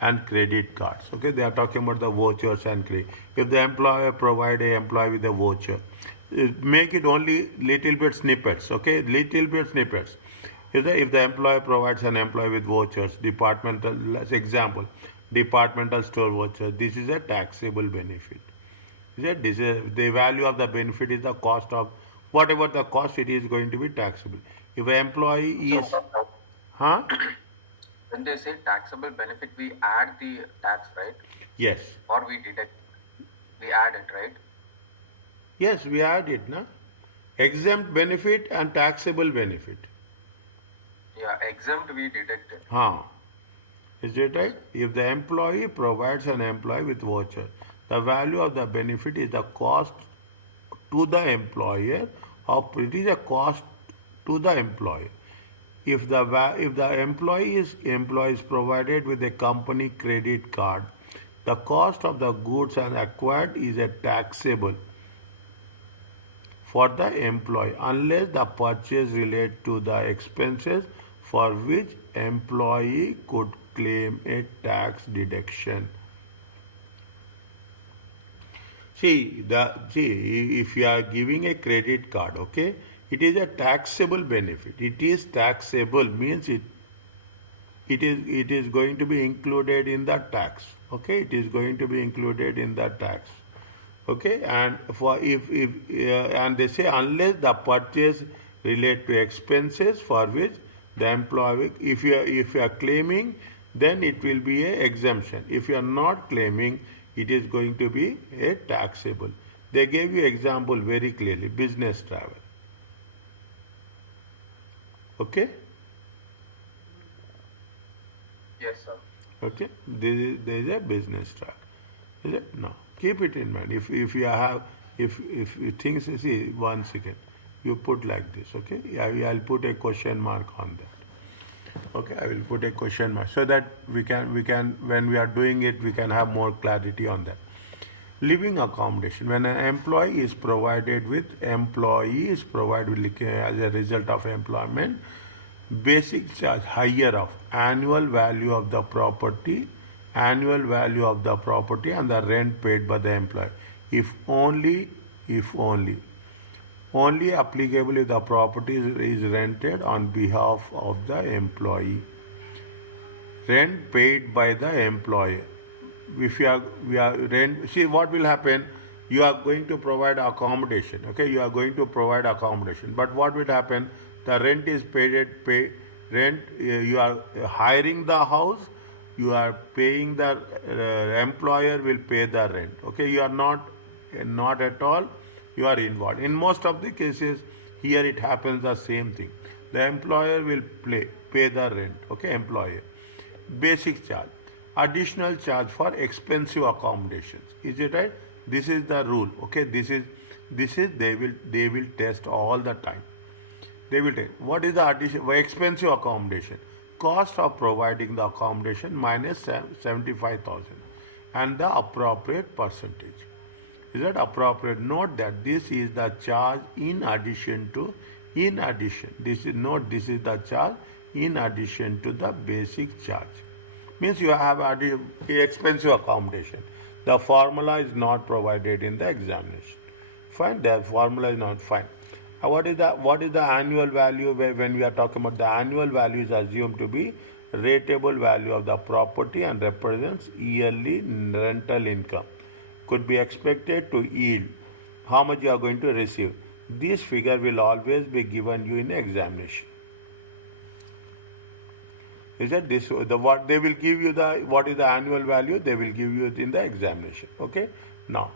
and credit cards. Okay, they are talking about the vouchers and credit. If the employer provide a employee with a voucher, make it only little bit snippets. Okay, little bit snippets. If the employer provides an employee with vouchers, departmental, let's example, departmental store voucher, this is a taxable benefit. Is it? This is, the value of the benefit is the cost of whatever the cost, it is going to be taxable. If an employee So is, huh? when they say taxable benefit, we add the tax, right? Yes. Or we deduct, we add it, right? Yes, we add it, na? Exempt benefit and taxable benefit. Yeah, exempt we deduct it. Huh. Is it right? If the employee provides an employee with voucher, the value of the benefit is the cost to the employer, or it is a cost to the employer. If the employee is provided with a company credit card, the cost of the goods and acquired is a taxable for the employee unless the purchase relate to the expenses for which employee could claim a tax deduction. If you are giving a credit card, okay, it is a taxable benefit. It is taxable means it is going to be included in the tax. Okay, it is going to be included in the tax. Okay, and for if and they say unless the purchase relate to expenses for which the employee, if you are claiming, then it will be a exemption. If you are not claiming, it is going to be a taxable. They gave you example very clearly, business travel. Okay. Yes, sir. Okay, there is a business track. Is it? No. Keep it in mind. If you have, if you think, see, 1 second, you put like this, okay? I'll put a question mark on that. Okay, I will put a question mark so that we can when we are doing it, we can have more clarity on that. Living accommodation. When an employee is provided as a result of employment, basic charge higher of annual value of the property, and the rent paid by the employee. If only applicable if the property is rented on behalf of the employee. Rent paid by the employer. If we are rent, see what will happen. You are going to provide accommodation. Okay, you are going to provide accommodation. But what will happen? The rent is rent. You are hiring the house. You are paying the employer will pay the rent. Okay, you are not at all. You are involved. In most of the cases, here it happens the same thing. The employer will pay the rent. Okay, employer. Basic charge. Additional charge for expensive accommodations. Is it right? This is the rule. Okay, this is they will test all the time. They will take what is the addition expensive accommodation. Cost of providing the accommodation minus 75,000 and the appropriate percentage. Is that appropriate? Note that this is the charge in addition. This is the charge in addition to the basic charge. Means you have expensive accommodation. The formula is not provided in the examination. Fine, the formula is not fine. What is the annual value? When we are talking about the annual value is assumed to be rateable value of the property and represents yearly rental income. Could be expected to yield how much you are going to receive. This figure will always be given you in examination. Is that this what they will give you what is the annual value? They will give you it in the examination. Okay. Now,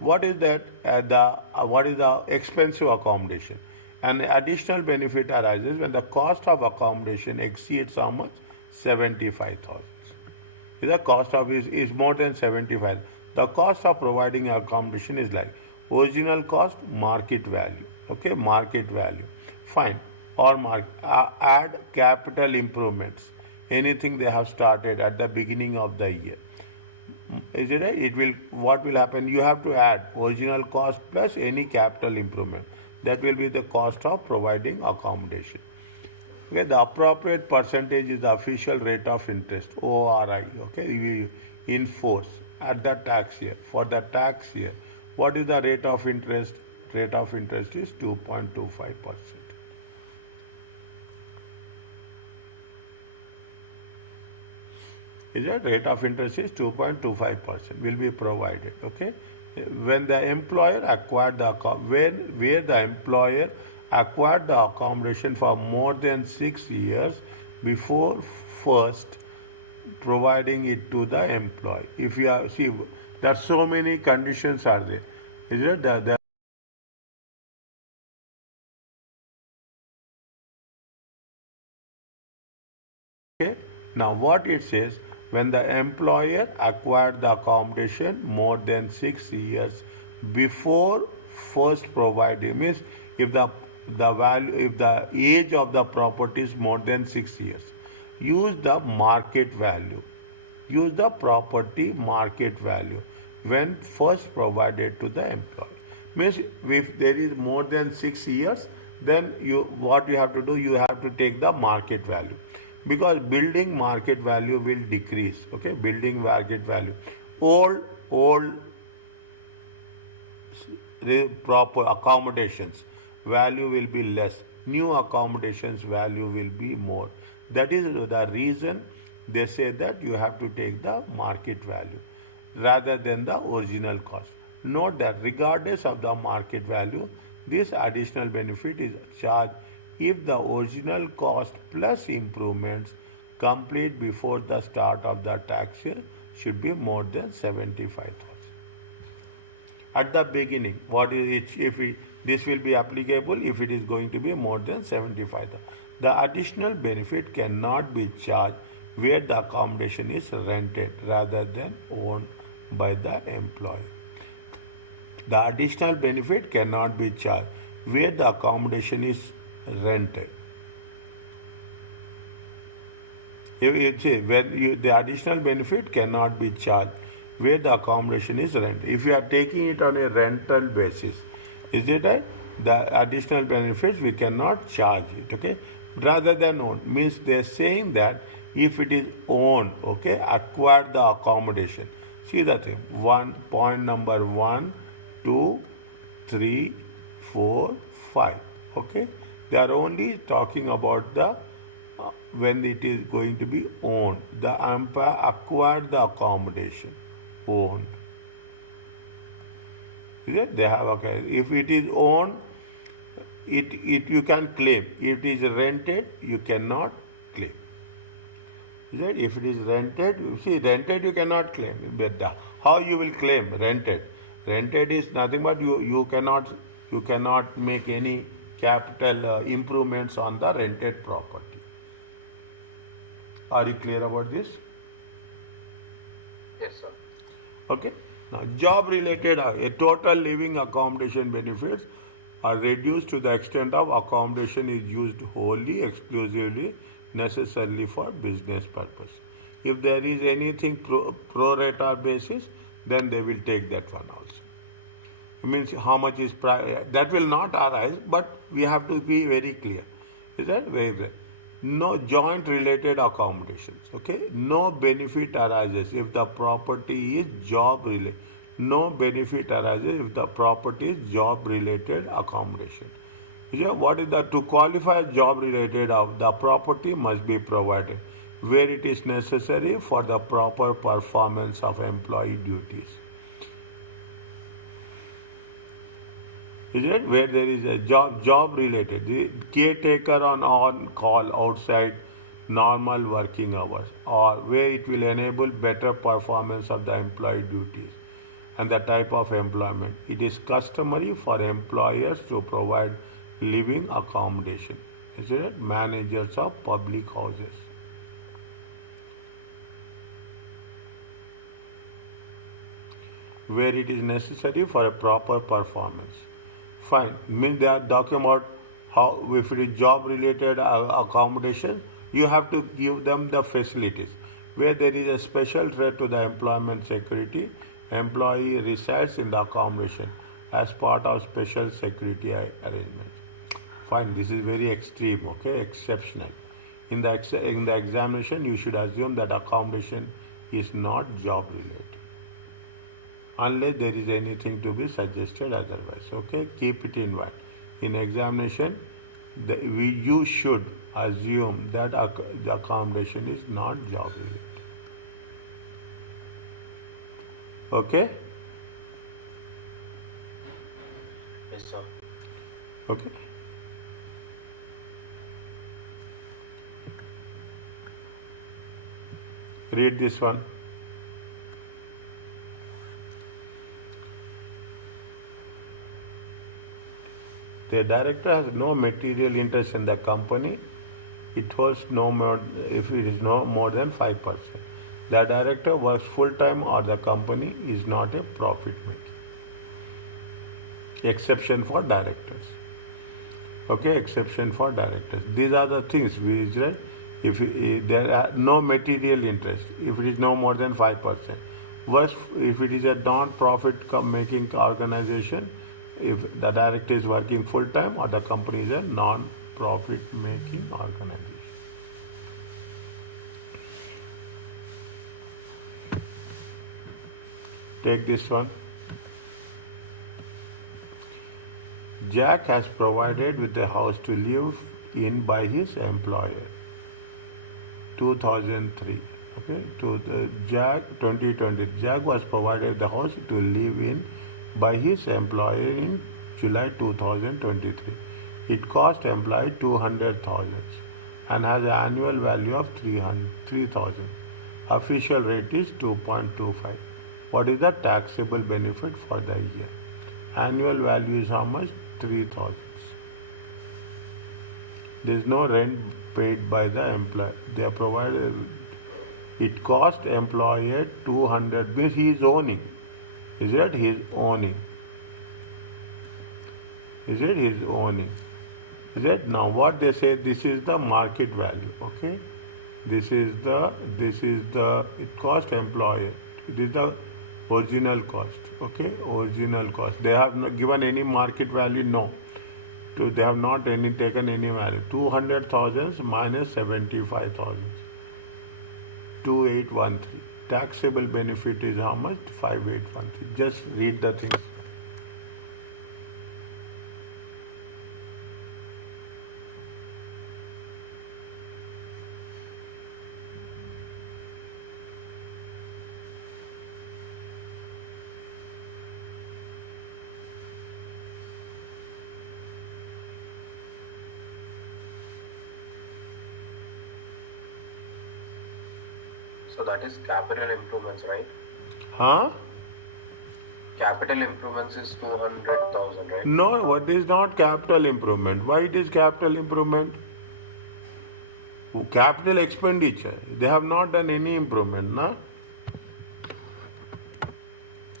what is what is the expensive accommodation? An additional benefit arises when the cost of accommodation exceeds how much? 75,000. The cost of is more than 75. The cost of providing accommodation is like original cost, market value. Okay, market value. Fine. Or add capital improvements. Anything they have started at the beginning of the year. Is it right? What will happen? You have to add original cost plus any capital improvement. That will be the cost of providing accommodation. Okay, the appropriate percentage is the official rate of interest, ORI. Okay, in force at the tax year. For the tax year, what is the rate of interest? Rate of interest is 2.25%. Is that rate of interest is 2.25% will be provided. Okay, when the employer acquired the where the employer acquired the accommodation for more than 6 years before first providing it to the employee. If you are see, there are so many conditions are there. Is it that okay? Now, what it says, when the employer acquired the accommodation more than 6 years before first providing, means if the value, if the age of the property is more than 6 years, use the market value. Use the property market value when first provided to the employee. Means if there is more than 6 years, then you what you have to do, you have to take the market value, because building market value will decrease. Okay, building market value, old proper accommodations value will be less, new accommodations value will be more. That is the reason they say that you have to take the market value rather than the original cost. Note that regardless of the market value, this additional benefit is charged if the original cost plus improvements complete before the start of the tax year should be more than 75,000. At the beginning, what is it, if it, this will be applicable if it is going to be more than 75,000. The additional benefit cannot be charged where the accommodation is rented rather than owned by the employee. The additional benefit cannot be charged where the accommodation is rented. If you see, the additional benefit cannot be charged where the accommodation is rented. If you are taking it on a rental basis, is it right? The additional benefits we cannot charge it. Okay, rather than own means they are saying that if it is owned, okay, acquire the accommodation. See the thing. One point number 1, 2, 3, 4, 5. Okay, they are only talking about the when it is going to be owned. The employer acquired the accommodation, owned. Is it? They have okay. If it is owned, it you can claim. If it is rented, you cannot claim. Is it? If it is rented, see rented you cannot claim. But how you will claim rented? Rented is nothing but you cannot make any capital improvements on the rented property. Are you clear about this? Yes, sir. Okay. Now, job related, a total living accommodation benefits are reduced to the extent of accommodation is used wholly, exclusively, necessarily for business purpose. If there is anything pro rata basis, then they will take that one also. It means how much is that will not arise, but we have to be very clear. Is that very clear? No joint related accommodations. Okay, no benefit arises if the property is job related. No benefit arises if the property is job related accommodation. What is the to qualify job related of the property must be provided where it is necessary for the proper performance of employee duties. Is it where there is a job related, the caretaker on call outside normal working hours, or where it will enable better performance of the employee duties and the type of employment. It is customary for employers to provide living accommodation. Is it? Managers of public houses. Where it is necessary for a proper performance. Fine. Means they are talking about how if it is job related accommodation, you have to give them the facilities. Where there is a special threat to the employment security, employee resides in the accommodation as part of special security arrangements. Fine, this is very extreme, okay, exceptional. In the examination, you should assume that accommodation is not job related, unless there is anything to be suggested otherwise. Okay, keep it in mind. In examination, you should assume that the accommodation is not job related. Okay, Yes, sir. okay. Read this one. The director has no material interest in the company. It holds no more if it is no more than 5%. The director works full time or the company is not a profit making. Exception for directors. Okay, exception for directors. These are the things which if there are no material interest, if it is no more than 5%. Worse, if it is a non-profit making organization, if the director is working full time or the company is a non-profit making organization. Take this one. Jack has provided with a house to live in by his employer. 2003. Okay, to the Jack 2020. Jack was provided the house to live in by his employer in July 2023. It cost employee 200,000 and has an annual value of 3,000. Official rate is 2.25. What is the taxable benefit for the year? Annual value is how much? 3,000. There is no rent paid by the employer. They are provided. It cost employer 200 means he is owning. Is it? He is owning. Is it? He is owning. Is it? Now what they say, this is the market value. Okay. This is the it cost employer. It is the original cost. Okay, original cost. They have not given any market value. No. They have not taken any value. 200,000 minus 75,000. 2813. Taxable benefit is how much? 5813. Just read the things. So that is capital improvements, right? Huh? Capital improvements is 200,000, right? No, what is not capital improvement? Why it is capital improvement? Capital expenditure. They have not done any improvement, na?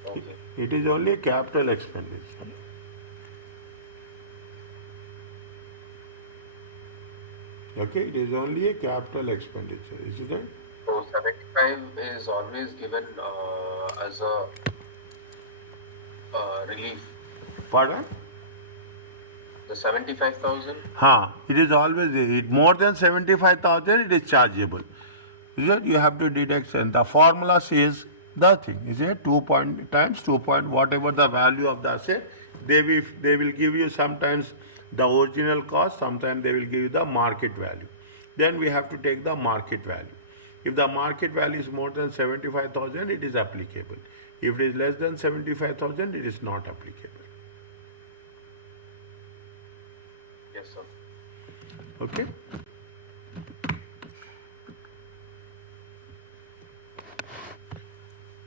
Okay. It is only a capital expenditure. Okay, it is only a capital expenditure, isn't it? So 75 is always given as a relief. Pardon? The 75,000. It is always more than 75,000. It is chargeable. Is it? You have to deduct, and the formula says the thing. Is it 2 point times 2 point whatever the value of the asset? They will give you sometimes the original cost. Sometimes they will give you the market value. Then we have to take the market value. If the market value is more than 75,000, it is applicable. If it is less than 75,000, it is not applicable. Yes, sir. Okay.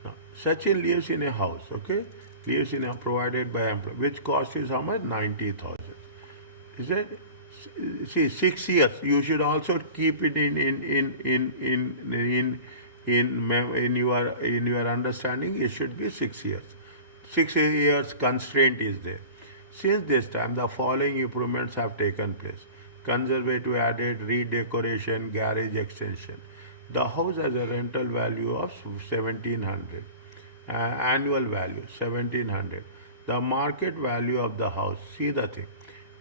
Now, Sachin lives in a house. Okay, lives in a provided by employer, which cost is how much? 90,000. Is it? See, 6 years. You should also keep it in your understanding. It should be 6 years. 6 years constraint is there. Since this time, the following improvements have taken place: conservative added, redecoration, garage extension. The house has a rental value of 1,700, annual value 1,700. The market value of the house. See the thing.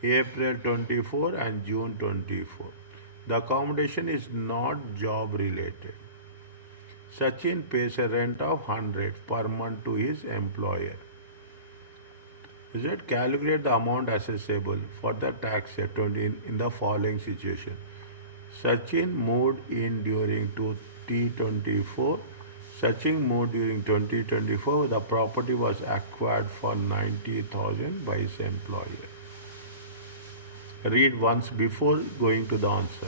April 24 and June 24. The accommodation is not job related. Sachin pays a rent of 100 per month to his employer. Is it calculate the amount assessable for the tax year 20 in the following situation? Sachin moved in during 2024. Sachin moved during 2024. The property was acquired for 90,000 by his employer. Read once before going to the answer.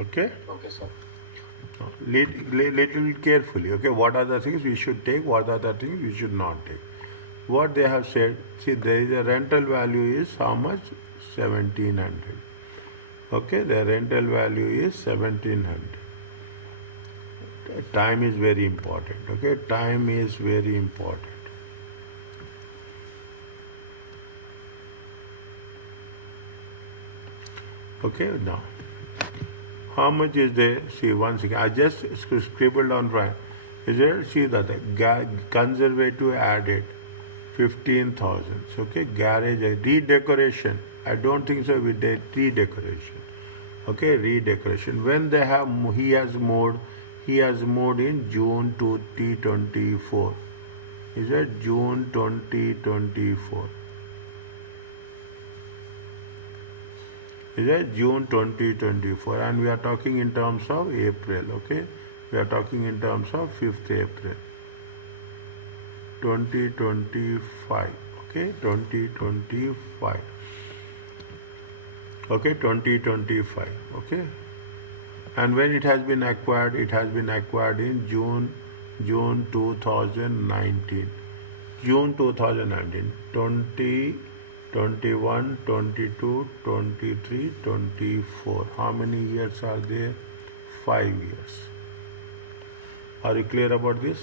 Okay? Okay, sir. Little carefully. Okay, what are the things we should take? What are the things we should not take? What they have said, see, there is a rental value is how much? 1700. Okay, the rental value is 1700. Time is very important. Okay, time is very important. Okay, now how much is there? See, once again, I just scribbled on right. Is there? See that the conservative added 15,000. Okay, garage redecoration. I don't think so. We did redecoration. Okay, redecoration. When they have he has moved in June 2024. Is it June 2024? Is it June 2024? And we are talking in terms of April. Okay, we are talking in terms of 5th April 2025. Okay, 2025. Okay, 2025. Okay, and when it has been acquired in June 2019. June 2019. 20, 21, 22, 23, 24. How many years are there? 5 years. Are you clear about this?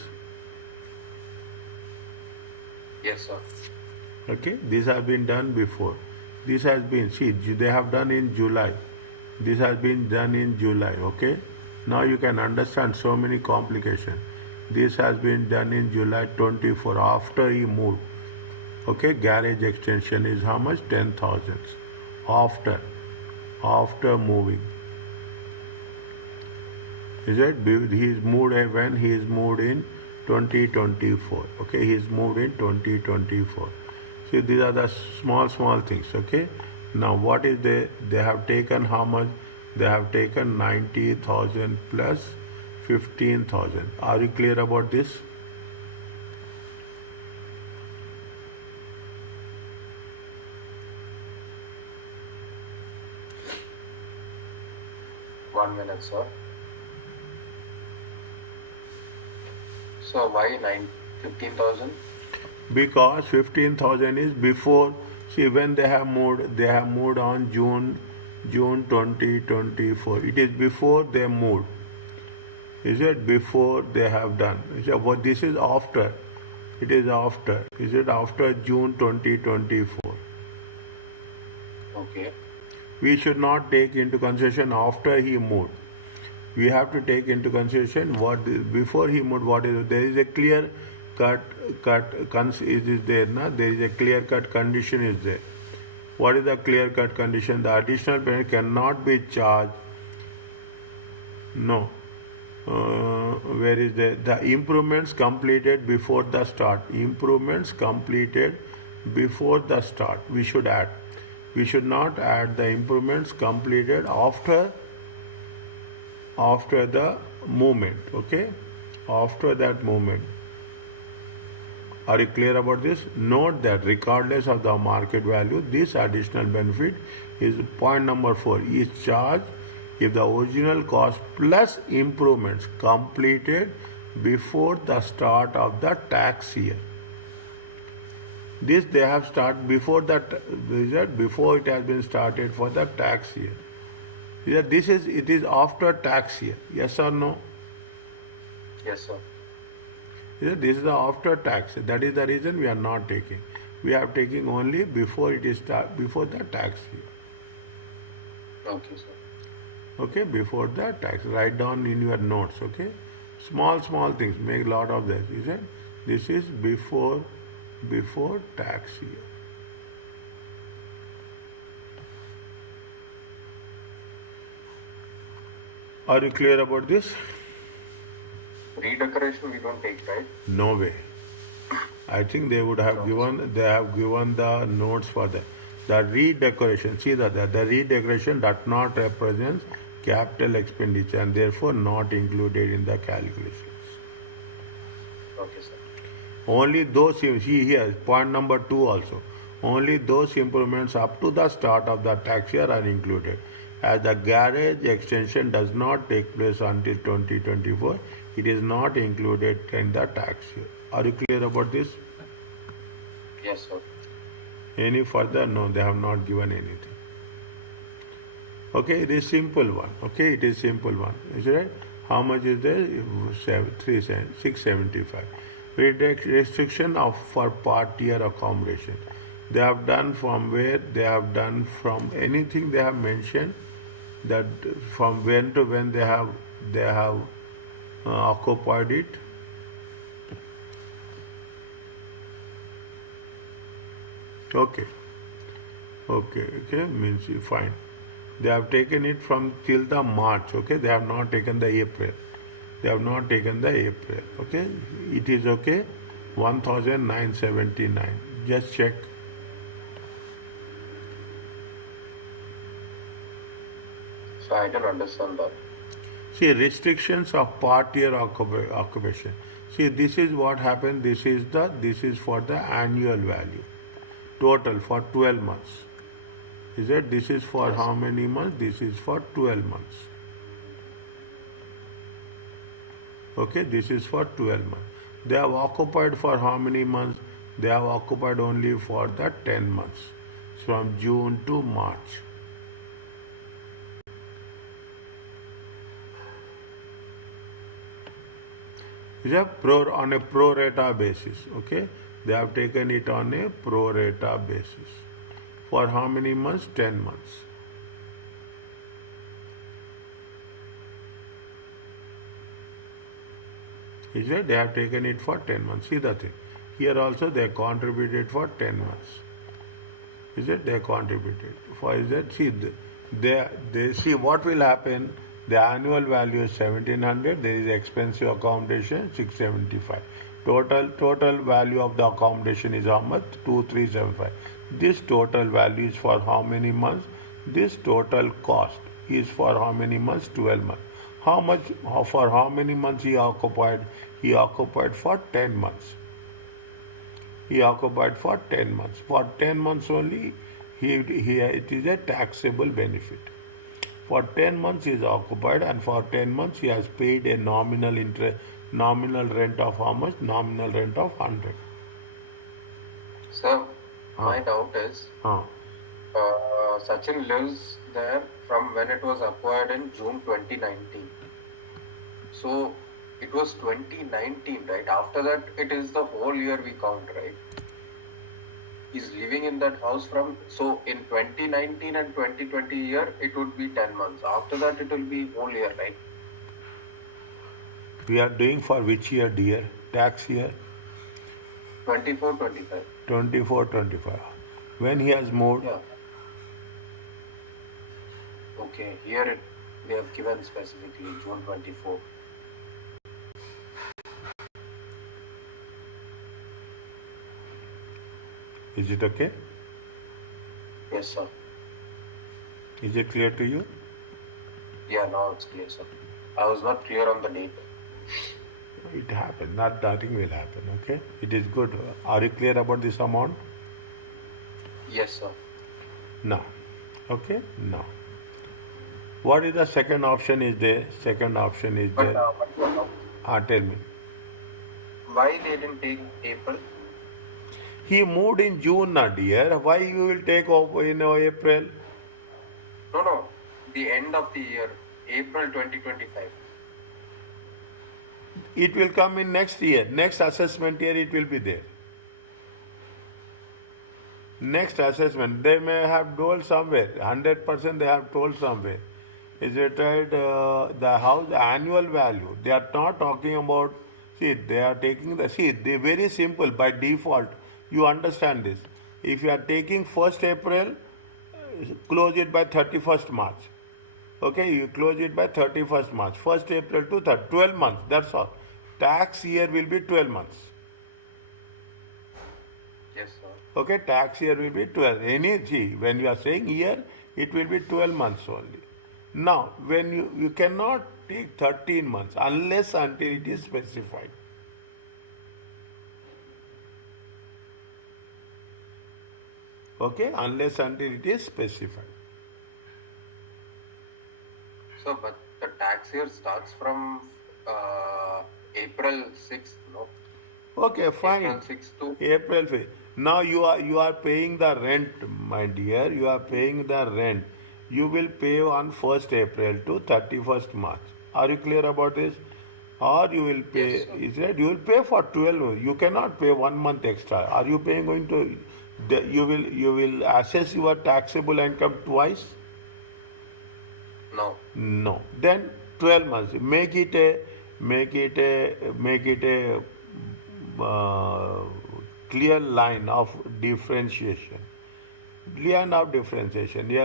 Yes, sir. Okay, this has been done before. This has been, see, they have done in July. This has been done in July. Okay, now you can understand so many complications. This has been done in July 24 after he moved. Okay, garage extension is how much? 10,000 after moving. Is it? He's moved when he is moved in 2024. Okay, he's moved in 2024. See, these are the small things. Okay, now what is they have taken how much? They have taken 90,000 plus 15,000. Are you clear about this? One minute, sir. So why 15,000? Because 15,000 is before. See, when they have moved on June 2024. It is before they moved. Is it before they have done? Is it, what this is after? It is after. Is it after June 2024? Okay. We should not take into consideration after he moved. We have to take into consideration what before he moved. What is there is a clear cut is there na? There is a clear cut condition is there. What is the clear cut condition? The additional payment cannot be charged. No. Where is the improvements completed before the start? Improvements completed before the start. We should add. We should not add the improvements completed after the movement. Okay, after that movement. Are you clear about this? Note that regardless of the market value, this additional benefit is point number 4 is charged if the original cost plus improvements completed before the start of the tax year. This they have started before that result, before it has been started for the tax year. It is after tax year. Yes or no? Yes, sir. This is the after tax. That is the reason we are not taking. We are taking only before it is before the tax year. Okay, sir. Okay, before the tax. Write down in your notes. Okay, small things. Make a lot of this. You said this is before tax year. Are you clear about this? Redecoration we don't take, right? No way. I think they would have given the notes for the redecoration. See that the redecoration does not represent capital expenditure and therefore not included in the calculations. Okay, sir. Only those, see here, point number 2 also. Only those improvements up to the start of the tax year are included. As the garage extension does not take place until 2024, it is not included in the tax year. Are you clear about this? Yes, sir. Any further? No, they have not given anything. Okay, it is simple one. Okay, it is simple one. Is it right? How much is there? 675. Restriction of for part year accommodation. They have done from where? They have done from anything they have mentioned that from when to when they have occupied it. Okay. Okay, means fine. They have taken it from till the March, okay? They have not taken the April. Okay? It is okay. 1979. Just check. So I can understand that. See, restrictions of part year occupation. See, this is what happened. This is for the annual value. Total for 12 months. Is it? This is for how many months? This is for 12 months. Okay, this is for 12 months. They have occupied for how many months? They have occupied only for the 10 months. From June to March. Is on a pro rata basis. Okay, they have taken it on a pro rata basis. For how many months? 10 months. Is it? They have taken it for 10 months. See the thing. Here also they contributed for 10 months. Is it? They contributed. For is it? See, they see what will happen. The annual value is 1700. There is expensive accommodation 675. Total value of the accommodation is how much? 2375. This total value is for how many months? This total cost is for how many months? 12 months. How much for how many months he occupied? He occupied for 10 months. He occupied for 10 months. For 10 months only, it is a taxable benefit. For 10 months he is occupied, and for 10 months he has paid a nominal rent of how much? Nominal rent of 100. Sir, my doubt is, Sachin lives there from when it was acquired in June 2019. So it was 2019, right? After that, it is the whole year we count, right? He's living in that house from, so in 2019 and 2020 year, it would be 10 months. After that, it will be whole year, right? We are doing for which year, dear? Tax year? 24, 25. 24, 25. When he has moved? Yeah. Okay, here they have given specifically June 24. Is it okay? Yes, sir. Is it clear to you? Yeah, now it's clear, sir. I was not clear on the date. It happened. Nothing will happen. Okay. It is good. Are you clear about this amount? Yes, sir. No. Okay. No. What is the second option is there? Second option is But there. one more doubt. Tell me. Why they didn't take April? He moved in June, na dear. Why you will take off in April? No. The end of the year, April 2025. It will come in next year. Next assessment year it will be there. Next assessment, they may have told somewhere, 100% they have told somewhere. Is it right? The house annual value. They are not talking about, see, they are taking they very simple by default. You understand this. If you are taking 1st April, close it by 31st March. Okay, you close it by 31st March. 1st April to 12 months, that's all. Tax year will be 12 months. Yes, sir. Okay, tax year will be 12. When you are saying year, it will be 12 months only. Now, when you cannot take 13 months unless until it is specified. Okay, unless until it is specified. So, but the tax year starts from April 6th, no? Okay, fine. April 6th to April 5th. Now you are paying the rent, my dear. You are paying the rent. You will pay on 1st April to 31st March. Are you clear about this? Or you will pay, yes, sir. is it? You will pay for 12. You cannot pay 1 month extra. Are you paying going to, you will assess your taxable income twice? No. No. Then 12 months. Make it a clear line of differentiation. Line of differentiation. They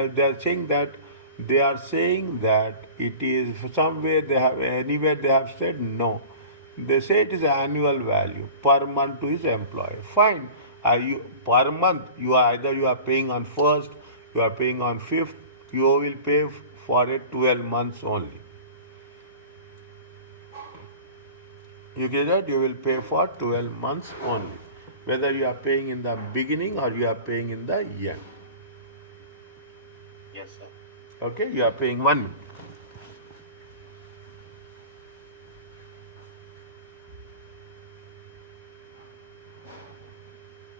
are saying that it is somewhere anywhere they have said no. They say it is annual value per month to his employer. Fine. Per month you are paying on 1st, you are paying on 5th, you will pay for 12 months only. You get that? You will pay for 12 months only. Whether you are paying in the beginning or you are paying in the end. Yes, sir. Okay, you are paying 1 minute.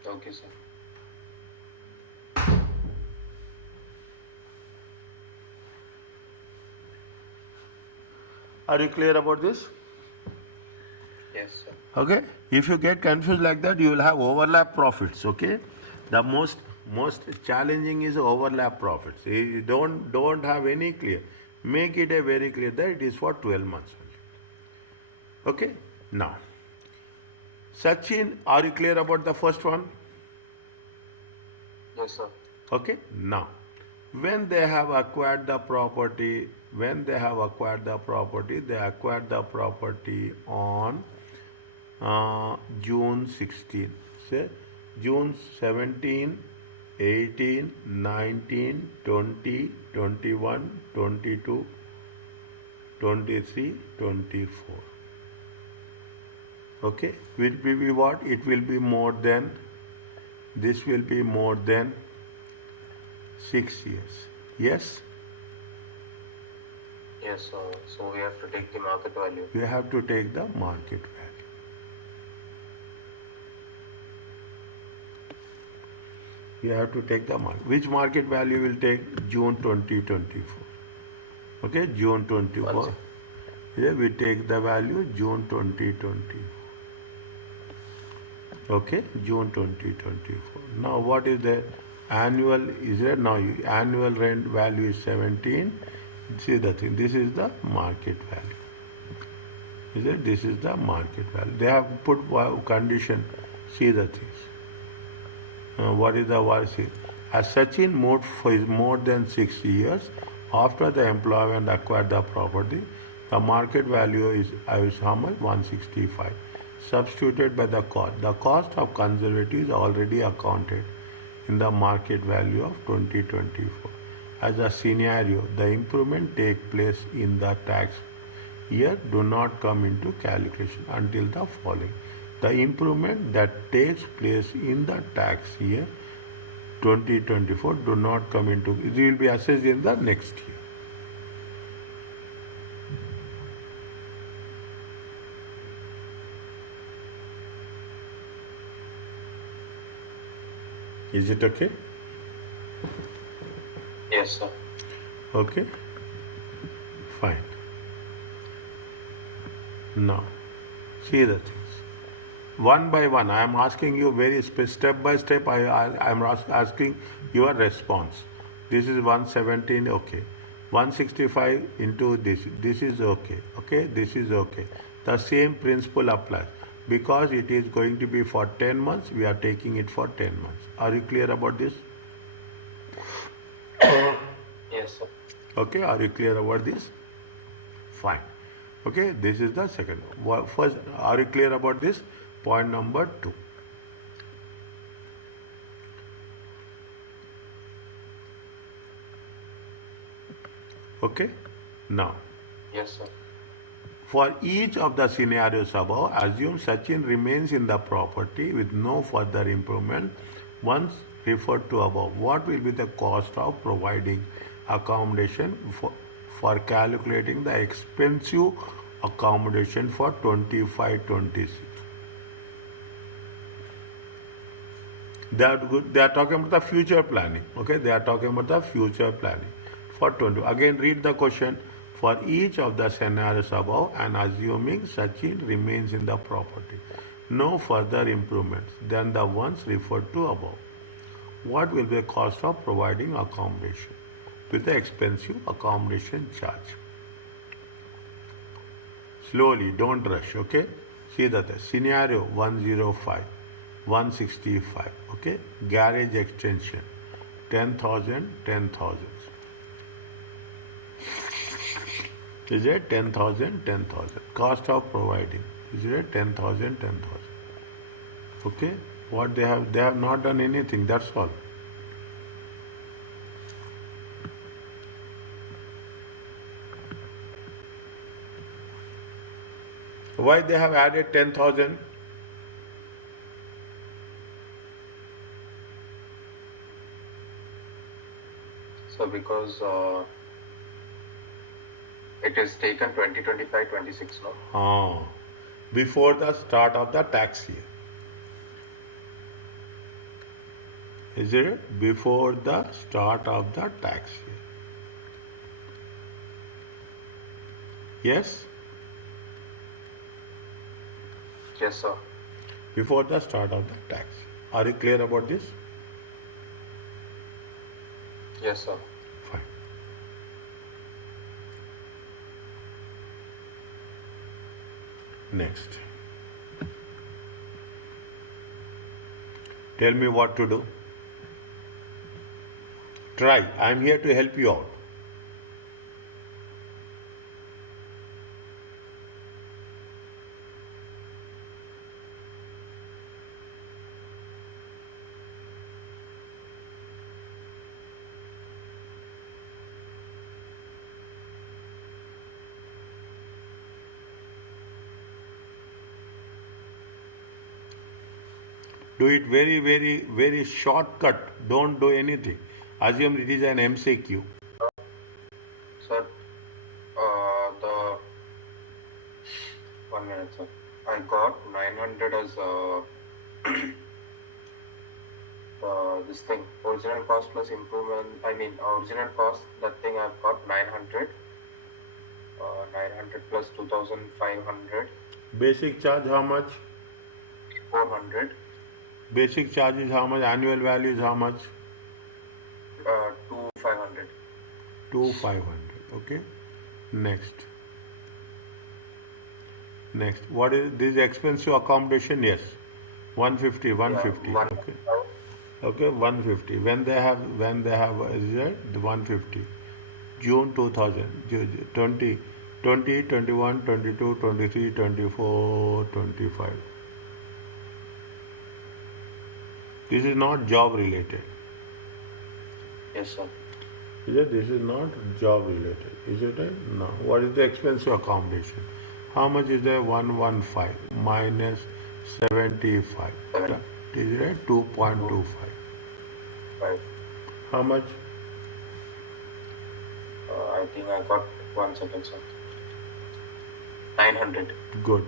Okay, sir. Are you clear about this? Yes, sir. Okay. If you get confused like that, you will have overlap profits. Okay. The most challenging is overlap profits. You don't have any clear. Make it a very clear that it is for 12 months only. Okay. Now, Sachin, are you clear about the first one? Yes, sir. Okay. Now, when they have acquired the property, they acquired the property on June 16. Say June 17, 18, 19, 20, 21, 22, 23, 24. Okay. Will be what? It will be more than, this will be more than 6 years. Yes? Yes, sir. So we have to take the market value. You have to take the market value. You have to take the market. Which market value will take? June 2024. Okay, June 24. Here we take the value June 2024. Okay, June 2024. Now what is the annual? Is there now annual rent value is 17. See the thing. This is the market value. Is it? This is the market value. They have put condition. See the things. What is the word? As Sachin moved for more than 6 years after the employment acquired the property, the market value is how much? 165. Substituted by the cost. The cost of conservative is already accounted in the market value of 2024. As a scenario, the improvement take place in the tax year do not come into calculation until the following. The improvement that takes place in the tax year 2024 do not come into, it will be assessed in the next year. Is it okay? Yes, sir. Okay, fine. Now, see the things. One by one, I am asking you very step by step. I am asking your response. This is 117, okay. 165 into this. This is okay. Okay, this is okay. The same principle applies. Because it is going to be for 10 months, we are taking it for 10 months. Are you clear about this? Yes, sir. Okay, are you clear about this? Fine. Okay, this is the second one. First, are you clear about this? Point number 2. Okay, now Yes, sir. for each of the scenarios above, assume Sachin remains in the property with no further improvement once referred to above. What will be the cost of providing accommodation for calculating the expensive accommodation for 25-26? They are talking about the future planning. Okay, they are talking about the future planning for 20. Again, read the question. For each of the scenarios above and assuming Sachin remains in the property, no further improvements than the ones referred to above. What will be the cost of providing accommodation with the expensive accommodation charge? Slowly, don't rush, okay? See that scenario 105, 165, okay? Garage extension, 10,000, 10,000. Is it 10,000, 10,000? Cost of providing, is it 10,000, 10,000? Okay? What they have not done anything, that's all. Why they have added 10,000? So because it is taken 2025-26, no? Before the start of the tax year. Is it? Before the start of the tax year. Yes? Yes, sir. Before the start of the tax. Are you clear about this? Yes, sir. Fine. Next. Tell me what to do. Try. I am here to help you out. Do it very, very, very shortcut. Don't do anything. Assume it is an MCQ. Sir, the 1 minute, sir. I got 900 as this thing, original cost plus improvement. I mean, original cost, that thing I've got 900. 900 plus 2,500. Basic charge how much? 400. Basic charge is how much? Annual value is how much? 2,500. 2,500. Okay. Next. Next. What is this expensive accommodation? Yes. 150. 150. Yeah, Okay. Okay. 150. When they have is it? The 150. June 2000. 20, 20, 21, 22, 23, 24, 25. This is not job related. Yes, sir. Is it? This is not job related. Is it? No. What is the expensive accommodation? How much is there? 115 minus 75. Seven. Is it? 2.25. 5. How much? I think I got 1 second, sir. 900. Good.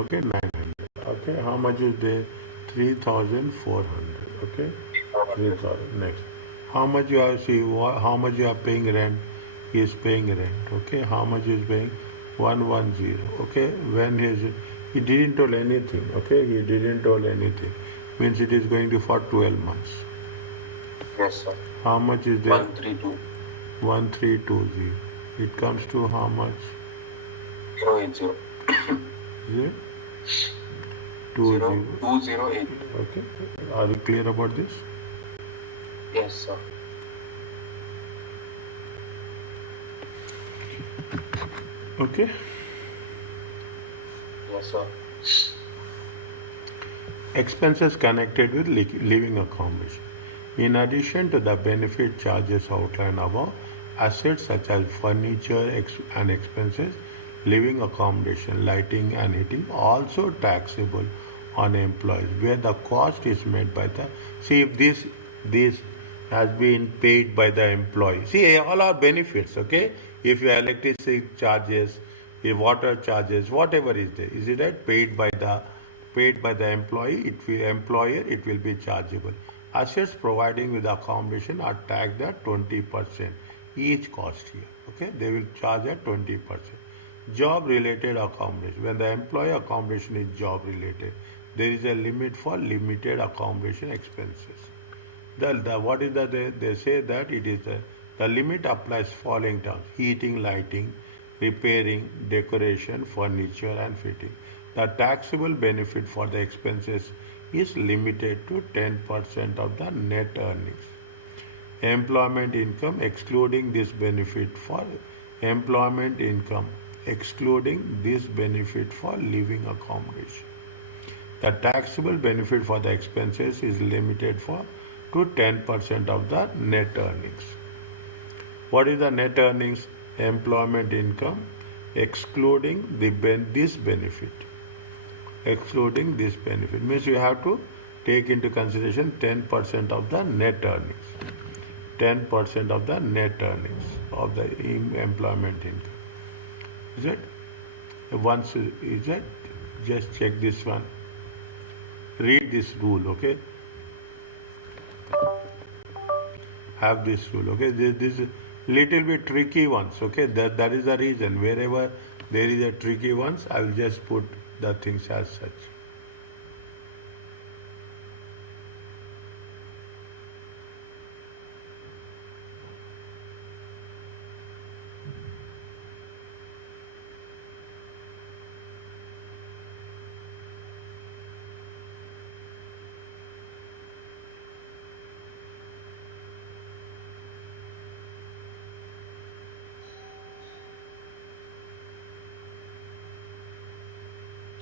Okay, 900. Okay, how much is there? 3,400. Okay. 3,000. Next, how much you are how much you are paying rent? He is paying rent. Okay, how much he is paying? 110. Okay, when he didn't tell anything. Okay, he didn't tell anything. Means it is going to for 12 months. Yes, sir. How much is there? 132. 1320. It comes to how much? 080. Is it? 208. Okay. Are you clear about this? Yes, sir. Okay. Yes, sir. Expenses connected with living accommodation. In addition to the benefit charges outlined above, assets such as furniture and expenses, living accommodation, lighting and heating also taxable on employees, where the cost is made by the see if this has been paid by the employee. See, all are benefits. Okay, if your electricity charges, your water charges, whatever is there, is it right? Paid by the employee, employer, it will be chargeable. Assets providing with accommodation are taxed at 20% each cost here. Okay, they will charge at 20%. Job related accommodation. When the employee accommodation is job related, there is a limit for limited accommodation expenses. What is that? They say that it is the limit applies following terms: heating, lighting, repairing, decoration, furniture, and fitting. The taxable benefit for the expenses is limited to 10% of the net earnings. Employment income excluding this benefit for employment income excluding this benefit for living accommodation. The taxable benefit for the expenses is limited to 10% of the net earnings. What is the net earnings? Employment income excluding this benefit. Excluding this benefit means you have to take into consideration 10% of the net earnings. 10% of the net earnings of the employment income. Is it? Once is it? Just check this one. Read this rule, okay? Have this rule, okay? This little bit tricky ones, okay? That is the reason. Wherever there is a tricky ones, I will just put the things as such.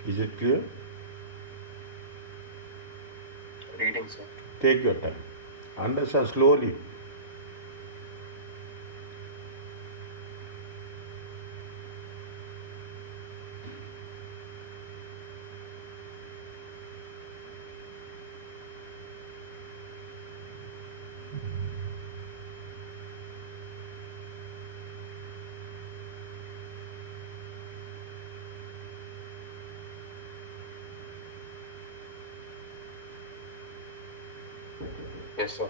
Is it clear? Reading, sir. Take your time. Understand slowly. Yes, sir.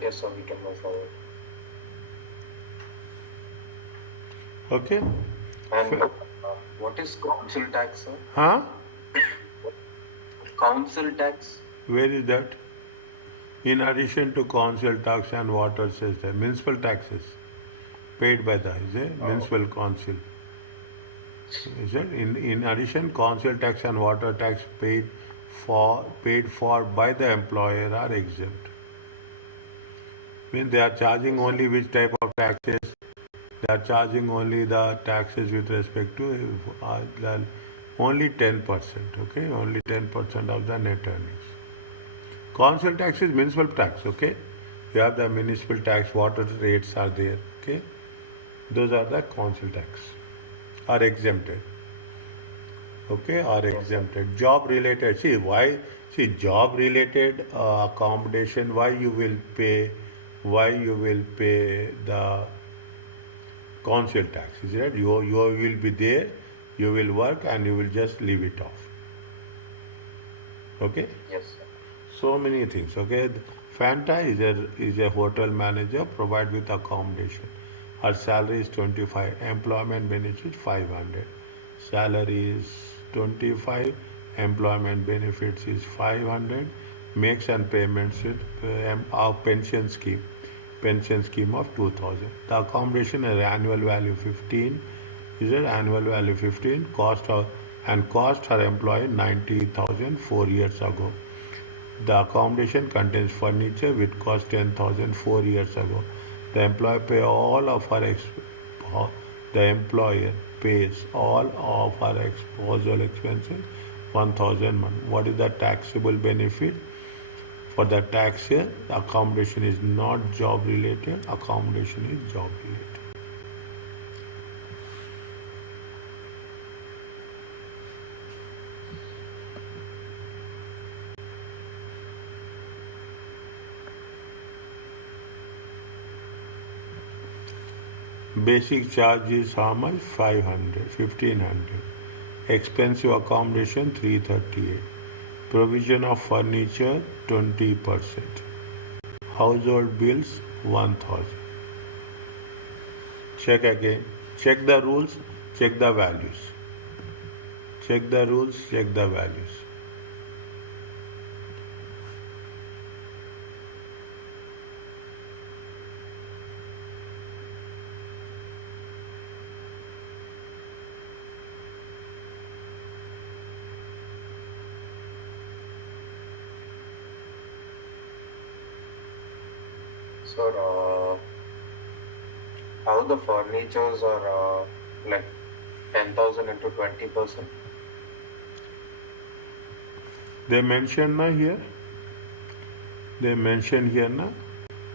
Yes, sir. We can move forward. Okay? And what is council tax, sir? Huh? Council tax? Where is that? In addition to council tax and water system, municipal taxes paid by the municipal council. Is it? In addition, council tax and water tax paid for by the employer are exempt. Means they are charging only which type of taxes? They are charging only the taxes with respect to only 10%. Okay, only 10% of the net earnings. Council tax is municipal tax. Okay, you have the municipal tax, water rates are there. Okay, those are the council tax. Are exempted. Okay, are exempted. Job related. See job related accommodation. Why you will pay the council tax? Is it? You will be there. You will work and you will just leave it off. Okay? Yes, sir. So many things. Okay? Fanta is a hotel manager, provide with accommodation. Her salary is 25. Employment benefit 500. Salary is 25. Employment benefits is 500. Makes and payments with our pension scheme. Pension scheme of 2000. The accommodation is annual value 15. Is it annual value 15? Cost her employee 90,000 4 years ago. The accommodation contains furniture which cost 10,000 4 years ago. The employer pay all of her the employer pays all of her household expenses 1,000 month. What is the taxable benefit? For the tax year, the accommodation is not job related, accommodation is job related. Basic charge is how much? 500, 1,500. Expensive accommodation 338. Provision of furniture 20%. Household bills 1,000. Check again. Check the rules, check the values. Check the rules, check the values. Sir, how the furnitures are like 10,000 into 20%? They mention now here. They mention here now.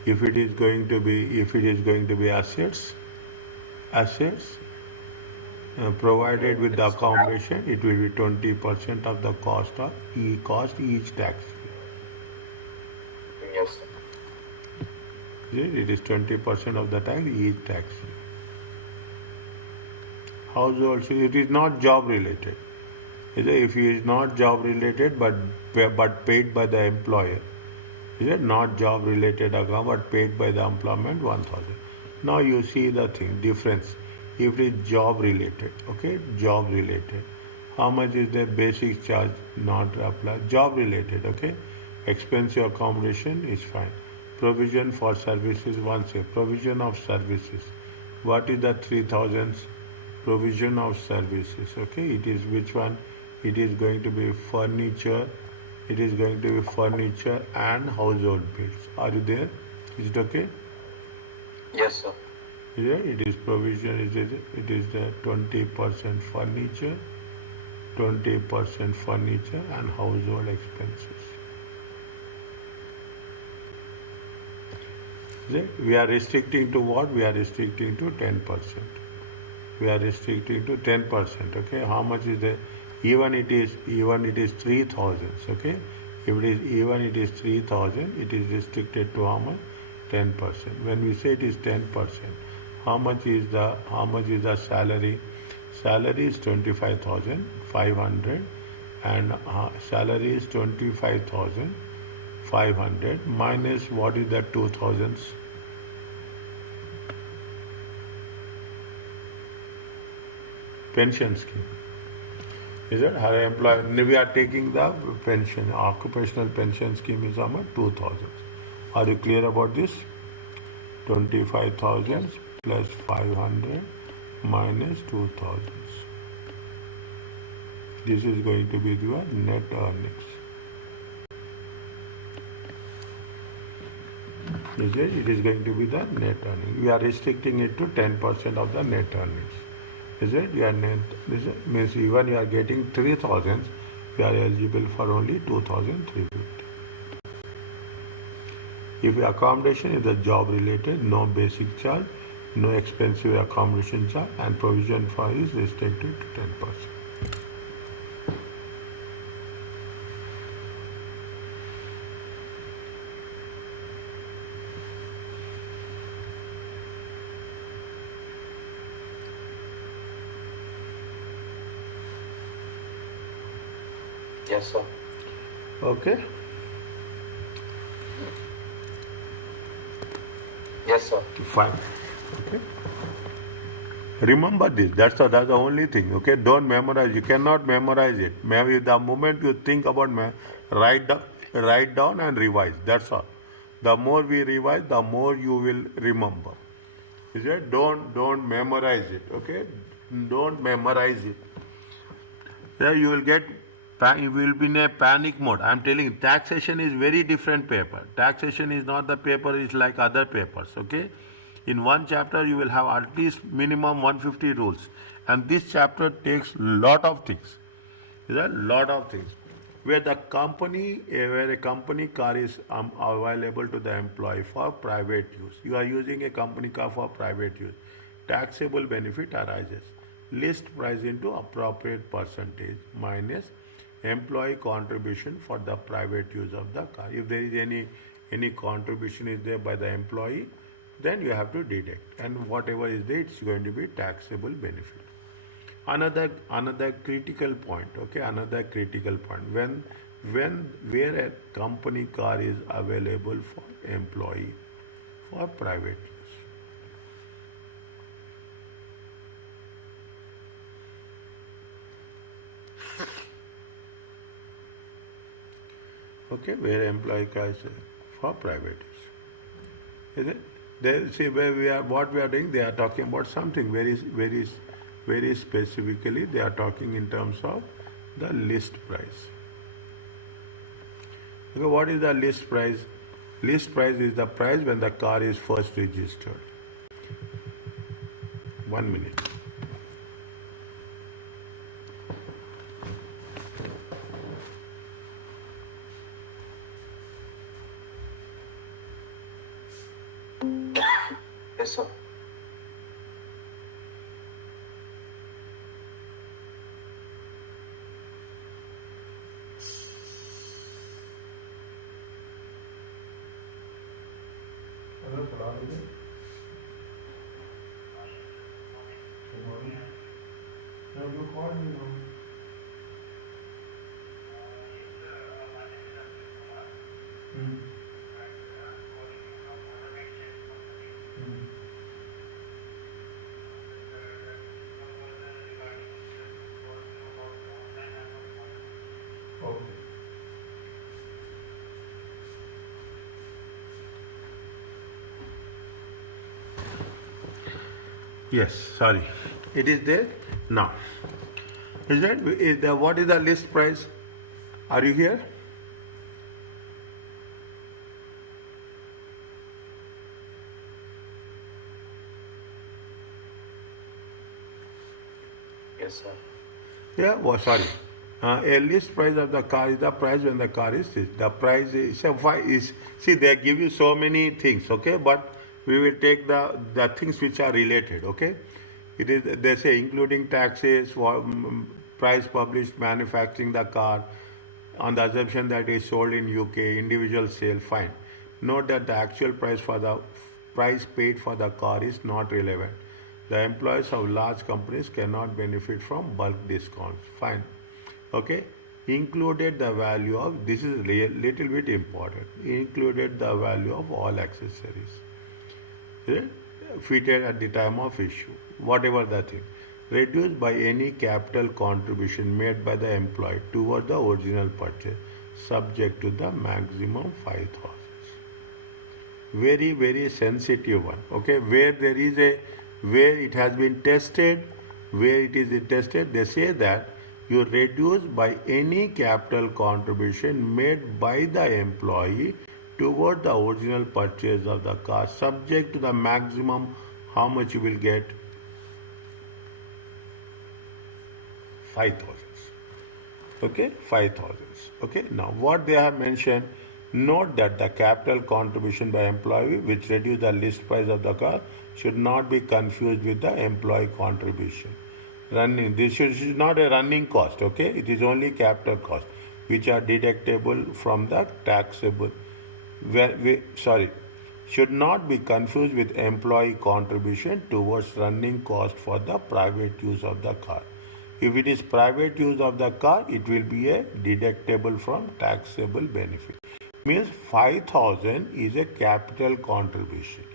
If it is going to be assets provided with the accommodation, it will be 20% of the cost each tax. Yes, sir. It is 20% of the tax each tax. Household, it is not job related. If it is not job related but paid by the employer, is it not job related account but paid by the employment 1,000. Now you see the thing difference. If it is job related, okay, job related, how much is the basic charge not applied? Job related, okay, expensive accommodation is fine. Provision for services, provision of services. What is the 3,000? Provision of services, okay, it is which one? It is going to be furniture. It is going to be furniture and household bills. Are you there? Is it okay? Yes, sir. It is provision. It is the 20% furniture, 20% furniture and household expenses. We are restricting to what? We are restricting to 10%. We are restricting to 10%. Okay, how much is the? Even it is 3,000. Okay, if it is 3,000, it is restricted to how much? 10%. When we say it is 10%, how much is the salary? Salary is 25,500, and salary is 25,500 minus what is the 2,000? Pension scheme. Is it her employer? We are taking the pension. Occupational pension scheme is how much? 2,000. Are you clear about this? 25,000 plus 500 minus 2,000. This is going to be your net earnings. It is going to be the net earnings. We are restricting it to 10% of the net earnings. Is it? Your net means even you are getting 3,000, you are eligible for only 2,350. If your accommodation is a job related, no basic charge, no expensive accommodation charge, and provision for is restricted to 10%. Yes, sir. Okay. Yes, sir. Fine. Okay. Remember this. That's the only thing. Okay. Don't memorize. You cannot memorize it. Maybe the moment you think about write down and revise. That's all. The more we revise, the more you will remember. Is it? Don't memorize it. Okay. Don't memorize it. There you will get. You will be in a panic mode. I'm telling you, taxation is very different paper. Taxation is not the paper is like other papers. Okay. In one chapter, you will have at least minimum 150 rules, and this chapter takes lot of things. Is a lot of things. Where a company car is available to the employee for private use. You are using a company car for private use. Taxable benefit arises. List price into appropriate percentage minus employee contribution for the private use of the car. If there is any contribution is there by the employee, then you have to deduct, and whatever is there, it's going to be taxable benefit. Another critical point. Okay, another critical point. When where a company car is available for employee for private use. Okay, where employee car is for private use. Is it? They see where we are. What we are doing. They are talking about something very specifically. They are talking in terms of the list price. Okay, what is the list price? List price is the price when the car is first registered. 1 minute. Yes, sir. Yes, sorry. It is there now. What is the list price? Are you here? Yes, sir. Yeah, well, sorry. A list price of the car is the price when the car is the price is see they give you so many things, okay, but we will take the things which are related, okay. It is they say including taxes for price published manufacturing the car on the assumption that it is sold in UK individual sale, fine. Note that the actual price paid for the car is not relevant. The employees of large companies cannot benefit from bulk discounts. Fine. Okay. Included the value of, this is little bit important, included the value of all accessories. Yeah? Fitted at the time of issue. Whatever the thing. Reduced by any capital contribution made by the employee toward the original purchase, subject to the maximum 5,000. Very sensitive one. Okay. Where it has been tested, they say that you reduce by any capital contribution made by the employee toward the original purchase of the car, subject to the maximum, how much you will get? 5,000. Okay, 5,000. Okay, now what they have mentioned, note that the capital contribution by employee which reduce the list price of the car should not be confused with the employee contribution. This is not a running cost, okay? It is only capital cost, which are deductible from the taxable. Should not be confused with employee contribution towards running cost for the private use of the car. If it is private use of the car, it will be a deductible from taxable benefit. Means 5,000 is a capital contribution.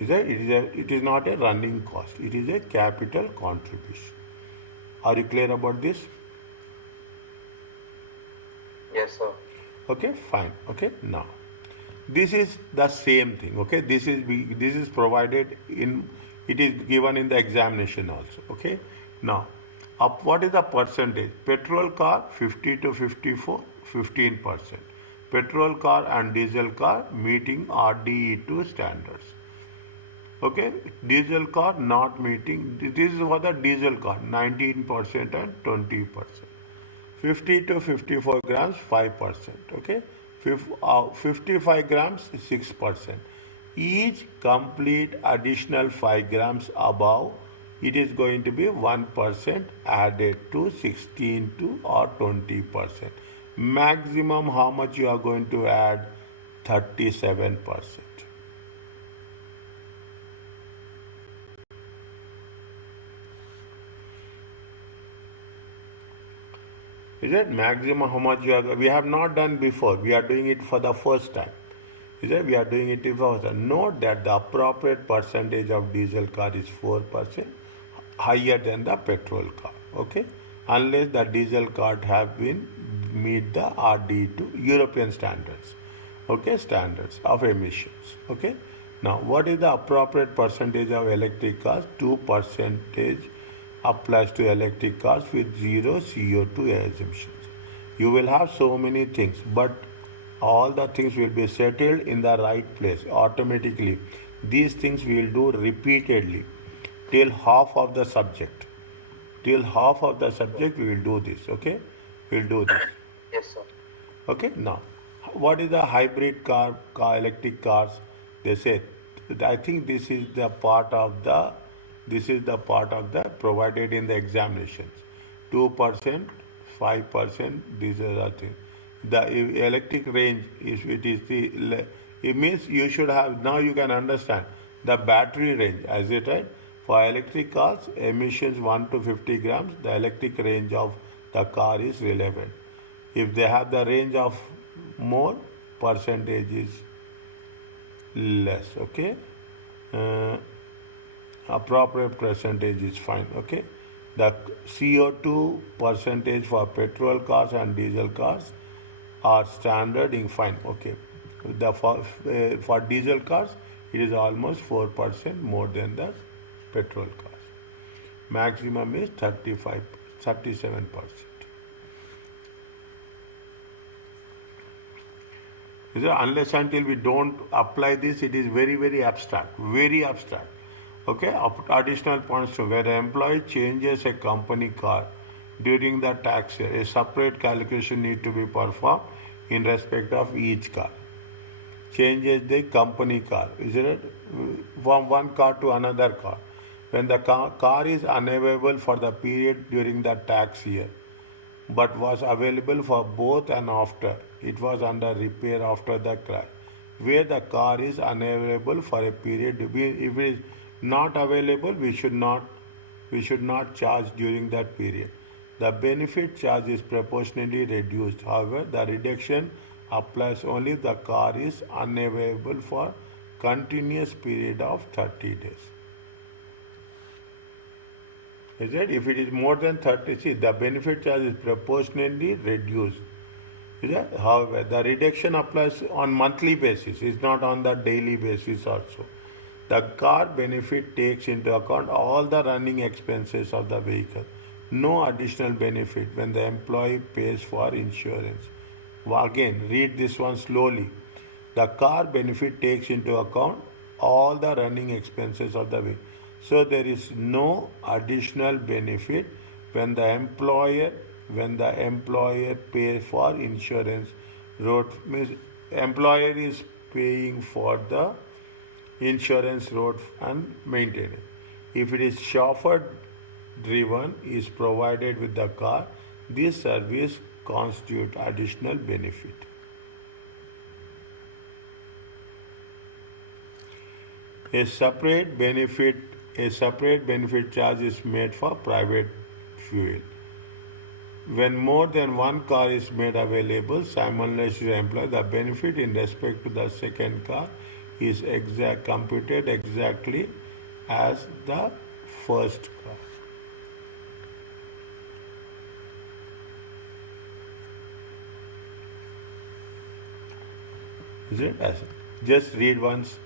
It is not a running cost. It is a capital contribution. Are you clear about this? Yes, sir. Okay, fine. Okay, now this is the same thing. Okay, this is provided in, it is given in the examination also. Okay, now what is the percentage? Petrol car 50 to 54, 15%. Petrol car and diesel car meeting RDE2 standards. Okay, diesel car not meeting. This is for the diesel car 19% and 20%. 50 to 54 grams 5%. Okay, 55 grams 6%. Each complete additional 5 grams above, it is going to be 1% added to 16 to or 20%. Maximum how much you are going to add? 37%. Is it maximum how much you are? We have not done before. We are doing it for the first time. Is it? We are doing it for the first time. Note that the appropriate percentage of diesel car is 4%, higher than the petrol car. Okay, unless the diesel car have been meet the RD2 European standards. Okay, standards of emissions. Okay. Now, what is the appropriate percentage of electric cars? 2% applies to electric cars with zero CO2 emissions. You will have so many things, but all the things will be settled in the right place automatically. These things we will do repeatedly till half of the subject. Till half of the subject we will do this. Okay, we will do this. Yes, sir. Okay, now what is the hybrid car electric cars? They say, I think this is the part of the provided in the examinations. 2%, 5%, these are the things. The electric range is, it means you should have, now you can understand the battery range, as it right? For electric cars, emissions 1 to 50 grams, the electric range of the car is relevant. If they have the range of more, percentage is less. Okay, appropriate percentage is fine. Okay, the CO2 percentage for petrol cars and diesel cars are standard in fine. Okay, for diesel cars it is almost 4% more than the petrol cars. Maximum is 37%. Unless until we don't apply this, it is very, very abstract. Very abstract. Okay, additional points to where the employee changes a company car during the tax year, a separate calculation need to be performed in respect of each car. Changes the company car, is it? From one car to another car. When the car is unavailable for the period during the tax year, but was available for both and after, it was under repair after the crash. Where the car is unavailable for a period, if it is not available, we should not charge during that period. The benefit charge is proportionally reduced. However, the reduction applies only if the car is unavailable for continuous period of 30 days. Is it? If it is more than 30, see, the benefit charge is proportionally reduced. Is it? However, the reduction applies on monthly basis, it's not on the daily basis also. The car benefit takes into account all the running expenses of the vehicle. No additional benefit when the employee pays for insurance. Again, read this one slowly. The car benefit takes into account all the running expenses of the vehicle. So there is no additional benefit when the employer pays for insurance. Employer is paying for the insurance, road and maintenance. If it is chauffeur driven is provided with the car, this service constitute additional benefit. A separate benefit charge is made for private fuel. When more than one car is made available simultaneously to the employee, the benefit in respect to the second car is computed exactly as the first car. Is it? Just read once.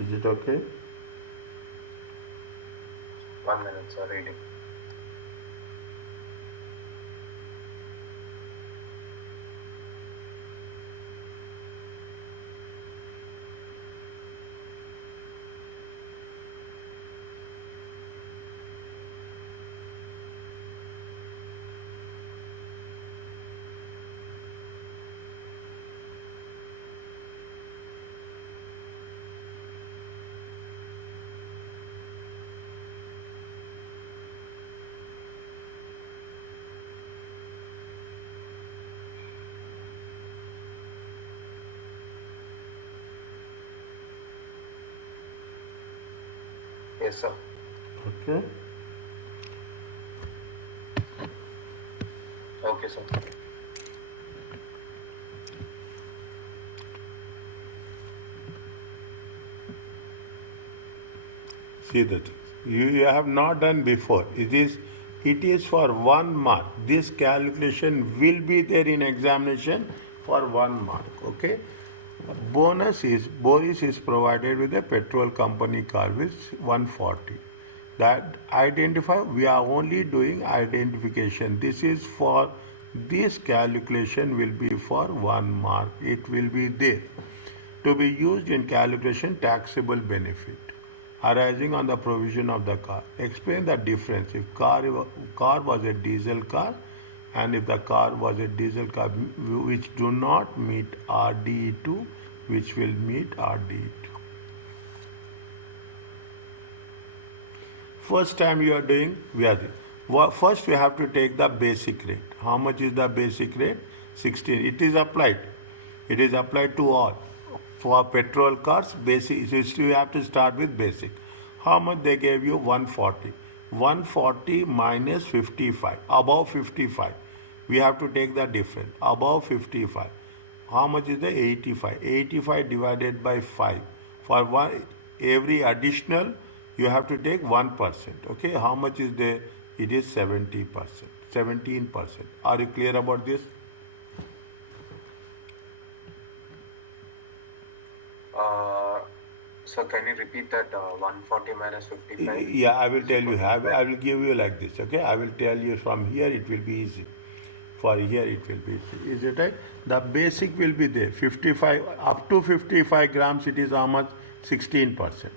Is it okay? 1 minute, sir, reading. Yes, sir. Okay. Okay, sir. See that you have not done before. It is for 1 mark. This calculation will be there in examination for 1 mark. Okay. Bonus is Boris is provided with a petrol company car with 140. That identify, we are only doing identification. This is for this calculation will be for 1 mark. It will be there to be used in calculation taxable benefit arising on the provision of the car. Explain the difference if car was a diesel car and if the car was a diesel car which do not meet RDE2, which will meet RDE2. First time you are doing, first we have to take the basic rate. How much is the basic rate? 16. It is applied. It is applied to all. For petrol cars, basic. So you have to start with basic. How much they gave you? 140. 140 minus 55. Above 55. We have to take the difference. Above 55. How much is the 85? 85 divided by 5. For every additional, you have to take 1%. Okay, how much is there? It is 70%. 17%. Are you clear about this? So can you repeat that 140 minus 55? Yeah, I will tell you. I will give you like this. Okay, I will tell you from here. It will be easy. For here it will be easy. Is it right? The basic will be there. 55 up to 55 grams. It is how much? 16%.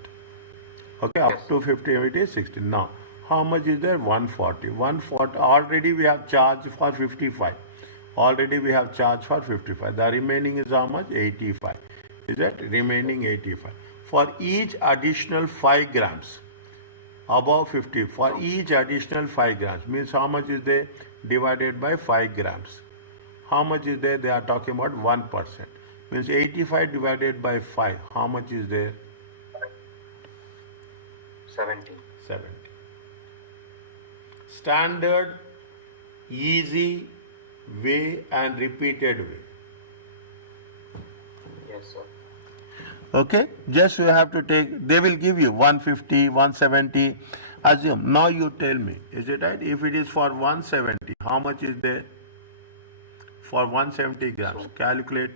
Okay, up to 50 it is 16. Now, how much is there? 140. 140. Already we have charged for 55. Already we have charged for 55. The remaining is how much? 85. Is that remaining 85? For each additional 5 grams above 50, for each additional 5 grams means how much is there? Divided by 5 grams. How much is there? They are talking about 1%. Means 85 divided by 5. How much is there? 70. 70. Standard, easy way and repeated way. Yes, sir. Okay, just you have to take, they will give you 150, 170, Assume. Now you tell me, is it right? If it is for 170, how much is there for 170 grams? So, Calculate.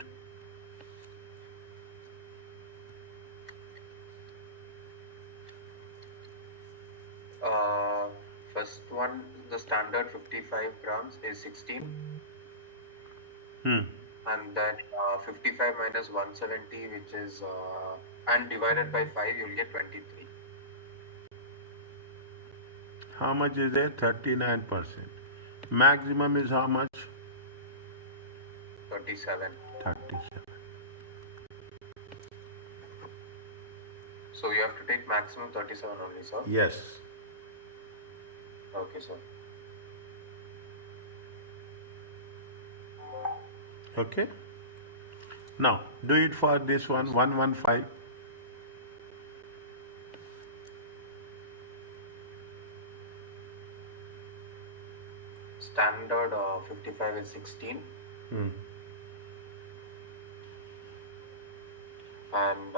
uh, first one, the standard 55 grams is 16, Hmm. and then 55 minus 170, which is and divided by 5, you'll get 23. How much is there? 39%. Maximum is how much? 37. 37. So you have to take maximum 37 only, sir. Yes. Okay, sir. Okay. Now do it for this one, 115. Standard 55 is 16, Hmm. and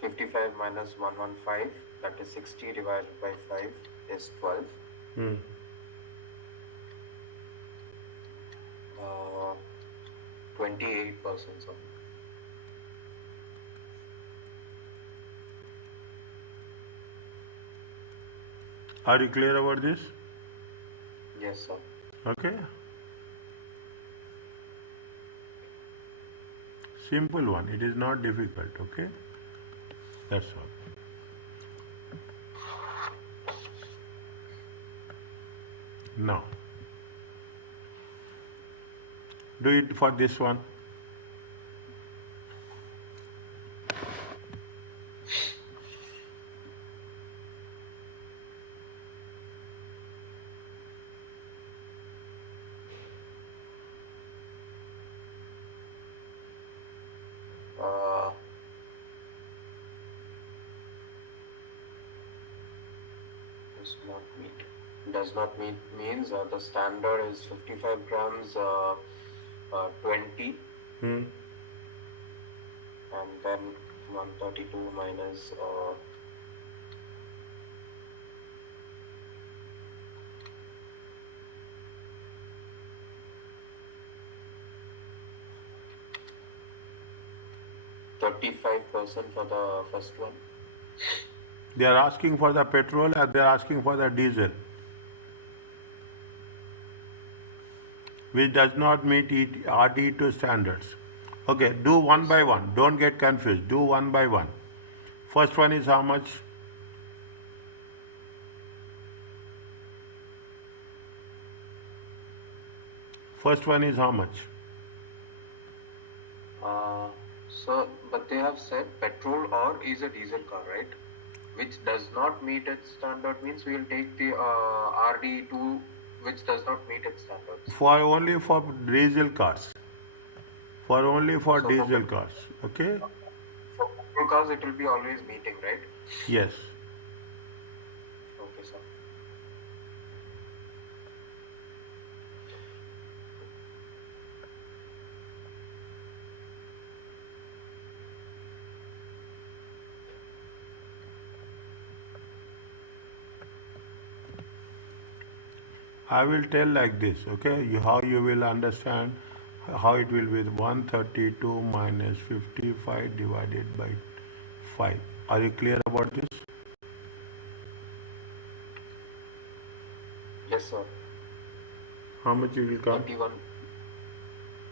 55 minus 115, that is 60 divided by 5 is 12. Hmm. 28%, sir. Are you clear about this? Yes, sir. Okay. Simple one. It is not difficult. Okay. That's all. Now, do it for this one. Does not meet means the standard is 55 grams 20, Hmm. and then 132 minus 35% for the first one. They are asking for the petrol and they are asking for the diesel, which does not meet RD2 standards. Okay, do one by one. Don't get confused. Do one by one. First one is how much? First one is how much? So, but they have said petrol or is a diesel car, right? Which does not meet its standard means we will take the RD2, which does not meet its standards. For only for diesel cars. For only for So diesel cars. Okay? For petrol cars, it will be always meeting, right? Yes. Okay, sir. I will tell like this, okay? How you will understand how it will be 132 minus 55 divided by 5. Are you clear about this? Yes, sir. How much you will come?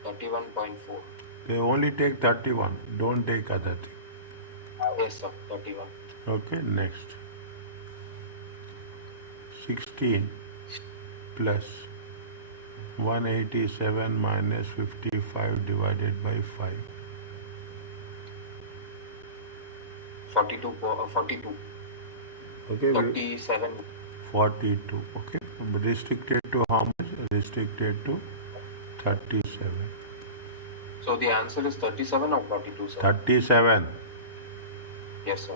31.4. They only take 31. Don't take other thing. Yes, sir. 31. Okay, next. 16 plus 187 minus 55 divided by 5. 42. 42. Okay, 37. 42. Okay, restricted to how much? Restricted to 37. So the answer is 37 or 42, sir? 37. Yes, sir.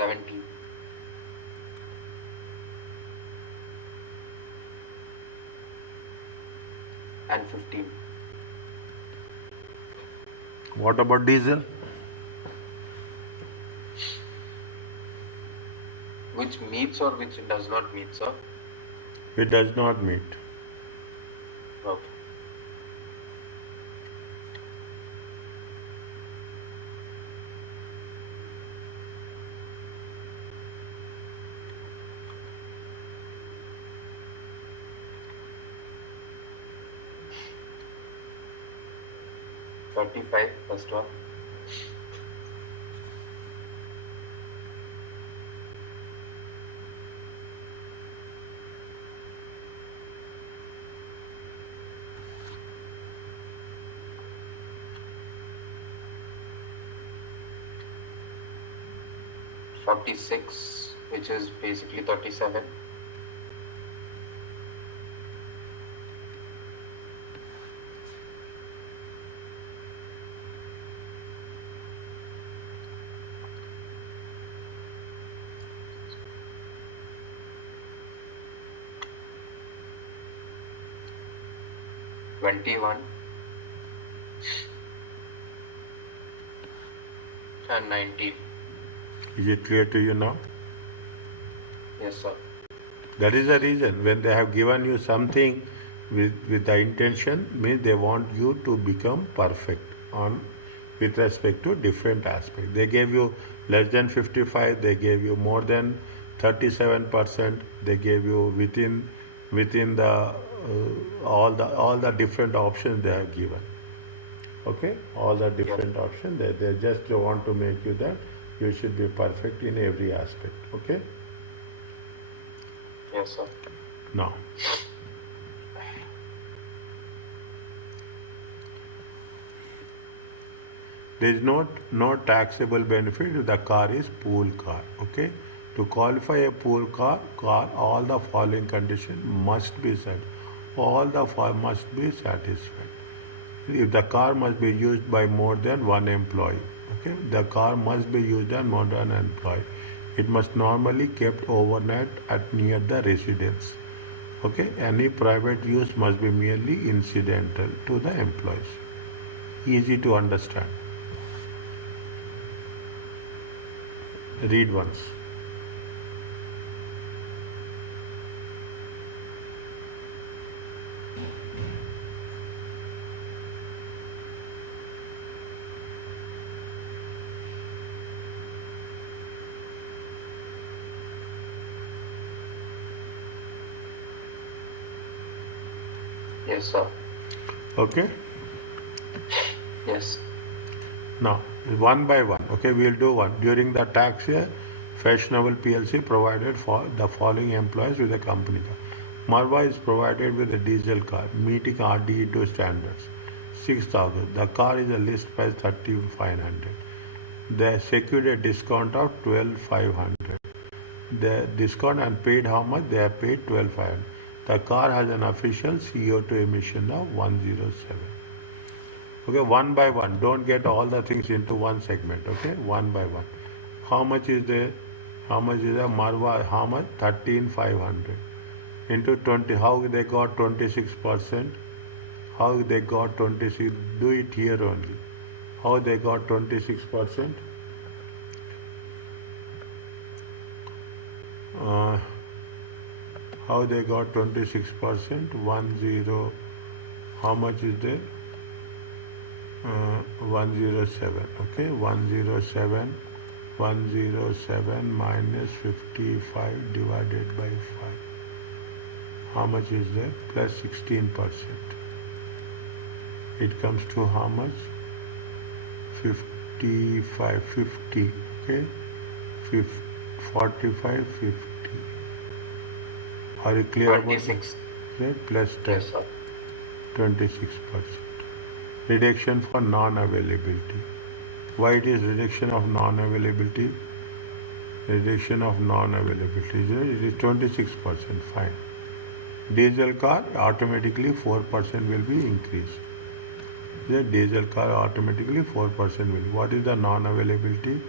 17 and 15. What about diesel? Which meets or which does not meet, sir? It does not meet. Okay. $35, first one. $46, which is basically 37. $21 and 19. Is it clear to you now? Yes, sir. That is the reason when they have given you something with the intention, means they want you to become perfect on with respect to different aspects. They gave you less than 55, they gave you more than 37%, they gave you within the all the different options they have given. Okay, all the different options they just want to make you that you should be perfect in every aspect. Okay. Yes, sir. Now, there is no taxable benefit if the car is pool car. Okay, to qualify a pool car, all the following conditions must be set. All the must be satisfied. If the car must be used by more than one employee, okay, the car must be used by more than one employee. It must normally kept overnight at near the residence. Okay, any private use must be merely incidental to the employees. Easy to understand. Read once. Yes, sir. Okay. Yes. Now, one by one, okay, we'll do one. During the tax year, Fashionable PLC provided for the following employees with a company car. Marva is provided with a diesel car, meeting RDE2 standards, 6,000. The car is a list price 3,500. They secured a discount of 12,500. The discount and paid how much? They have paid 12,500. The car has an official CO2 emission of 107. Okay, one by one. Don't get all the things into one segment. Okay, one by one. How much is there? How much is a Marwa? How much? 13,500 into 20. How they got 26%? How they got 26? Do it here only. How they got 26%? How they got 26%? 10. How much is there? 107. Okay, 107. 107 minus 55 divided by 5. How much is there? Plus 16%. It comes to how much? 55, 50. Okay, 45, 50. Are you clear about 26. Okay, plus 10. Yes, sir. 26%. Reduction for non-availability. Why it is reduction of non-availability? Reduction of non-availability. It is 26%. Fine. Diesel car automatically 4% will be increased. The diesel car automatically 4% will. What is the non-availability?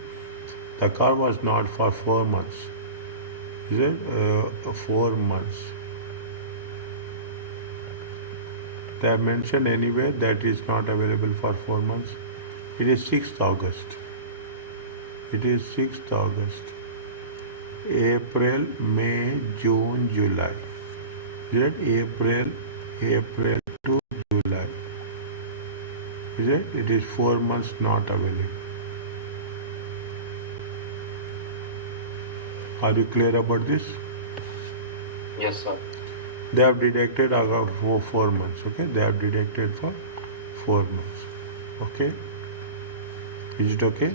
The car was not for 4 months. Is it 4 months? They have mentioned anywhere that is not available for 4 months. It is 6th August. It is 6th August. April, May, June, July. Is it April to July? Is it? It is 4 months not available. Are you clear about this? Yes, sir. They have deducted for 4 months. Okay, they have deducted for 4 months. Okay, is it okay?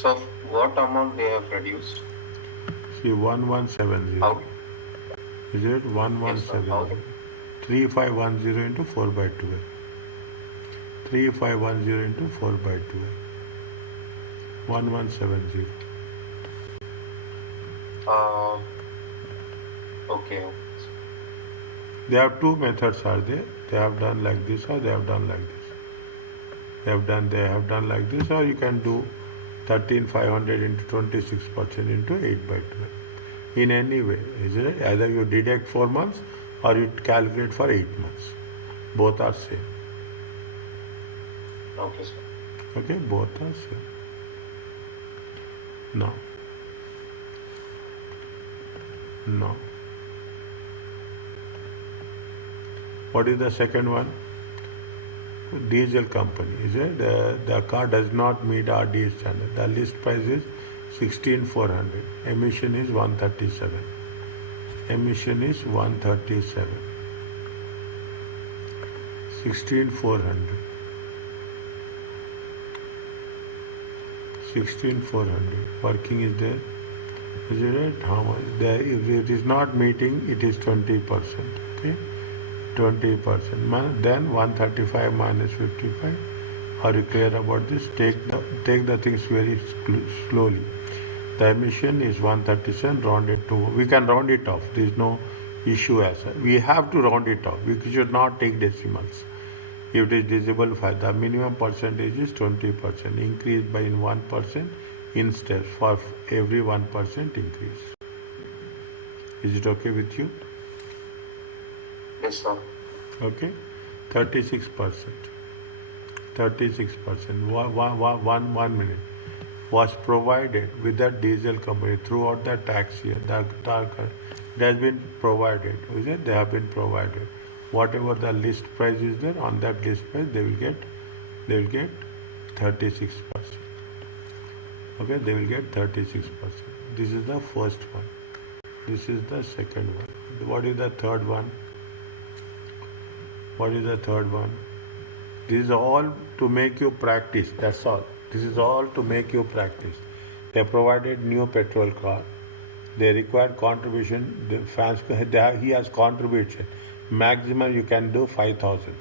So what amount they have reduced? See, 1170. How? Is it Yes, sir. How? 1170? 3510 into 4 by 12. 3510 into 4 by 12. 1170. Okay. They have two methods are there. They have done like this or they have done like this. They have done like this, or you can do 13,500 into 26% into 8 by 12. In any way, is it? Either you deduct 4 months or you calculate for 8 months. Both are same. Okay, sir. Okay, both are same. Now. What is the second one? Diesel company. Is it? The car does not meet RDA standard. The list price is 16,400. Emission is 137. Emission is 137. 16,400. 16,400. Working is there. Is it right? How much? If it is not meeting, it is 20%. Okay? 20%. Then 135 minus 55. Are you clear about this? Take the things very slowly. The emission is 137, round it to, we can round it off. There is no issue as such. We have to round it off. We should not take decimals. If it is divisible by, the minimum percentage is 20%, increased by 1% in steps for every 1% increase. Is it okay with you? Yes, sir. Okay, 36%. 36%. One minute. Was provided with the diesel company throughout the tax year. It has been provided. Is it? They have been provided. Whatever the list price is there, on that list price they will get 36%. Okay, they will get 36%. This is the first one. This is the second one. What is the third one? What is the third one? This is all to make you practice. That's all. This is all to make you practice. They provided new petrol car. They require contribution. He has contributed. Maximum you can do 5,000.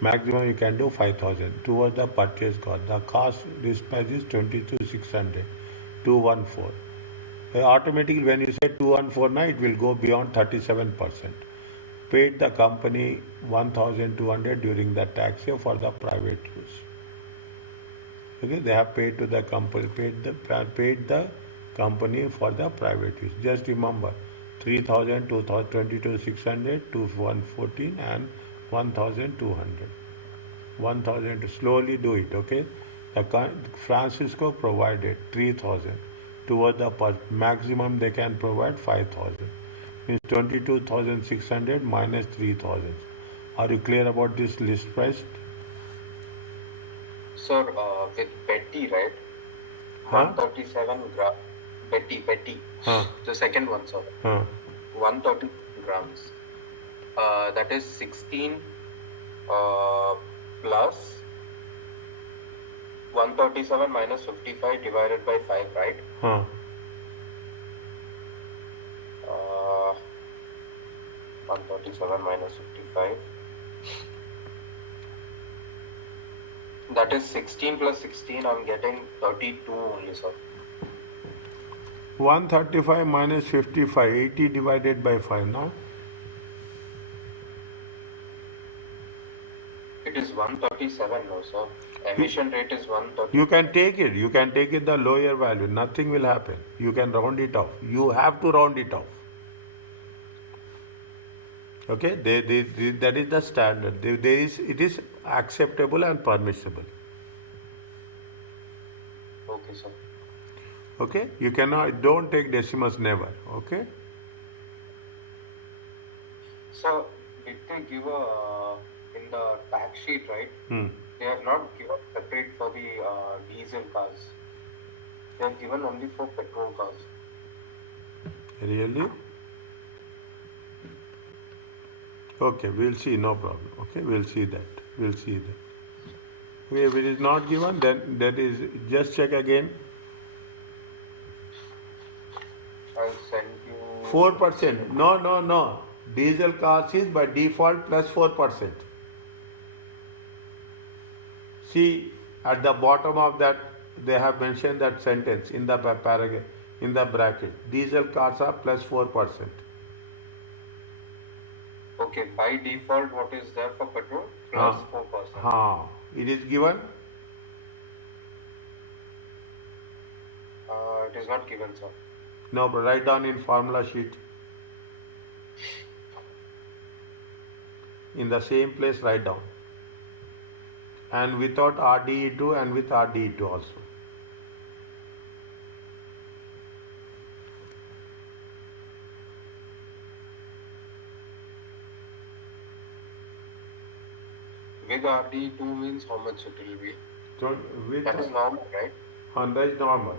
Maximum you can do 5,000 towards the purchase cost. The cost this price is 22,600. 214. Automatically when you say 214 now it will go beyond 37%. Paid the company 1,200 during the tax year for the private use. Okay, they have paid to the company, paid the company for the private use. Just remember, 3,000, 22,600, 114 and 1,200. 1,000. Slowly do it. Okay. Francisco provided 3,000 towards the maximum they can provide 5,000. Means 22,600 minus 3,000. Are you clear about this list price? Sir, with Betty, right? 137 gram. Betty. The second one, sir. 130 grams. That is 16 plus 137 minus 55 divided by 5, right? 137 minus 55. That is 16 plus 16. I'm getting 32 only, sir. 135 minus 55. 80 divided by 5, no? It is 137 now, sir. Emission rate is 130. You can take it. You can take it the lower value. Nothing will happen. You can round it off. You have to round it off. Okay, that is the standard. It is acceptable and permissible. Okay, sir. Okay, you cannot. Don't take decimals. Never. Okay. Sir, did they give in the tax sheet, right? They have not given separate for the diesel cars. They have given only for petrol cars. Really? Okay, we'll see. No problem. Okay, we'll see that. We'll see that. Okay, if it is not given, then that is just check again. I'll send you 4%. No. Diesel cars is by default plus 4%. See, at the bottom of that, they have mentioned that sentence in the paragraph, in the bracket. Diesel cars are plus 4%. Okay, by default, what is there for petrol? Plus 4%. It is given. It is not given, sir. No, but write down in formula sheet. In the same place, write down. And without RDE2 and with RDE2 also. With RDE2 means how much it will be? So with that is normal, right? That is normal.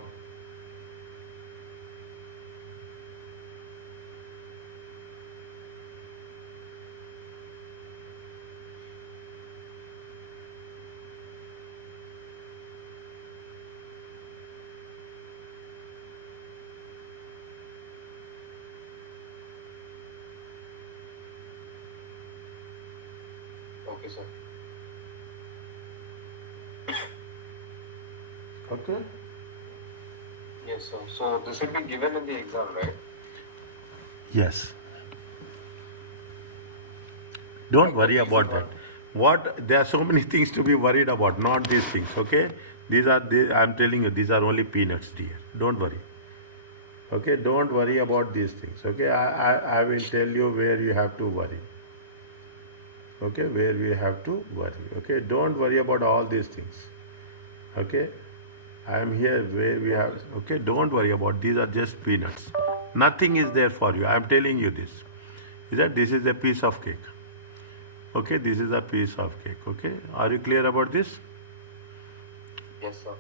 Okay, sir. Okay? Yes, sir. So this will be given in the exam, right? Yes. Don't worry about that. There are so many things to be worried about, not these things, okay? I'm telling you, these are only peanuts, dear. Don't worry. Okay, don't worry about these things, okay? I will tell you where you have to worry. Okay, where we have to worry. Okay, don't worry about all these things. Okay, I am here where we have. Okay, don't worry about these are just peanuts. Nothing is there for you. I am telling you this. Is that this is a piece of cake. Okay, this is a piece of cake. Okay, are you clear about this? Yes, sir.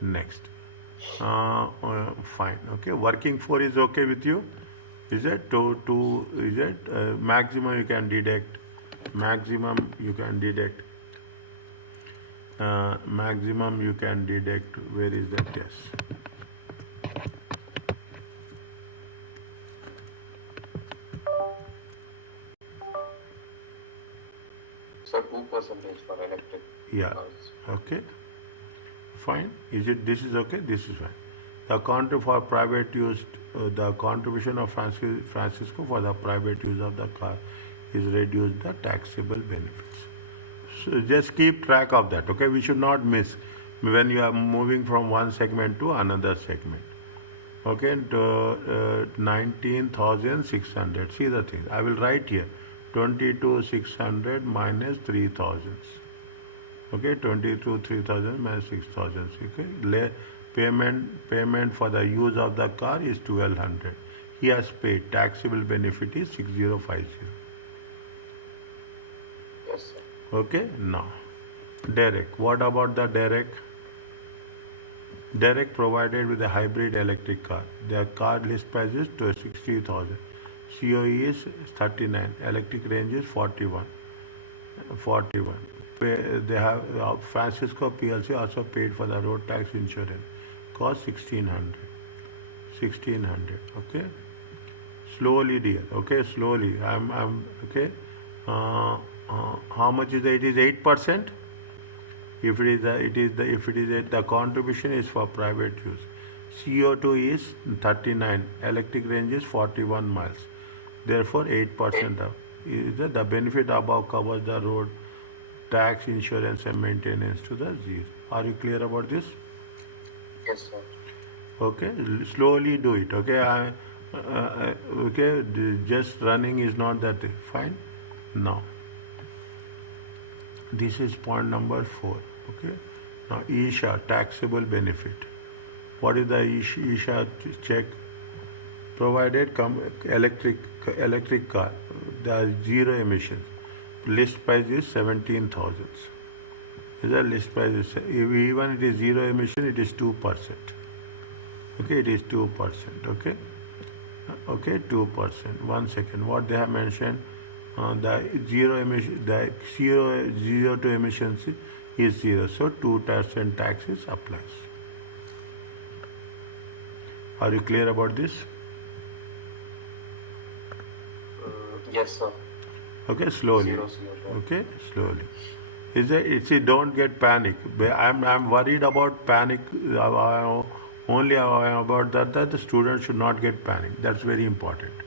Next, fine. Okay, working for is okay with you. Is it is it maximum you can deduct? Maximum you can deduct. Maximum you can deduct. Where is that? Yes. So 2% for electric. Yeah. cars. Okay. Fine. This is okay? This is fine. The for private use, the contribution of Francisco for the private use of the car is reduced the taxable benefits. So just keep track of that. Okay, we should not miss when you are moving from one segment to another segment. Okay, 19,600. See the thing. I will write here 22,600 minus 3,000. Okay, 22,300 minus 6,000. Okay, payment for the use of the car is 1,200. He has paid. Taxable benefit is 6,050. Yes, sir. Okay, now Derek. What about the Derek? Derek provided with a hybrid electric car. Their car list price is 60,000. COE is 39. Electric range is 41. They have Francisco PLC also paid for the road tax insurance. Cost 1,600. 1,600. Okay. Slowly, dear. Okay, slowly. I'm okay. How much is it? It is 8%. If the contribution is for private use. CO2 is 39. Electric range is 41 miles. Therefore, 8% of the benefit above covers the road tax, insurance and maintenance to the zero. Are you clear about this? Yes, sir. Okay, slowly do it. Okay, okay, just running is not that fine. Now, this is point number 4. Okay, now ISHA, taxable benefit. What is the ISHA check? Provided electric car, there are zero emissions. List price is 17,000. Is that list price is, even it is zero emission, it is 2%. Okay, it is 2%. Okay, okay, 2%. 1 second. What they have mentioned, the zero emission, the zero to emissions is zero. So 2% taxes applies. Are you clear about this? Yes, sir. Okay, slowly. Zero. Okay, slowly. Is it? It's don't get panic. I'm worried about panic. Only about that the student should not get panic. That's very important.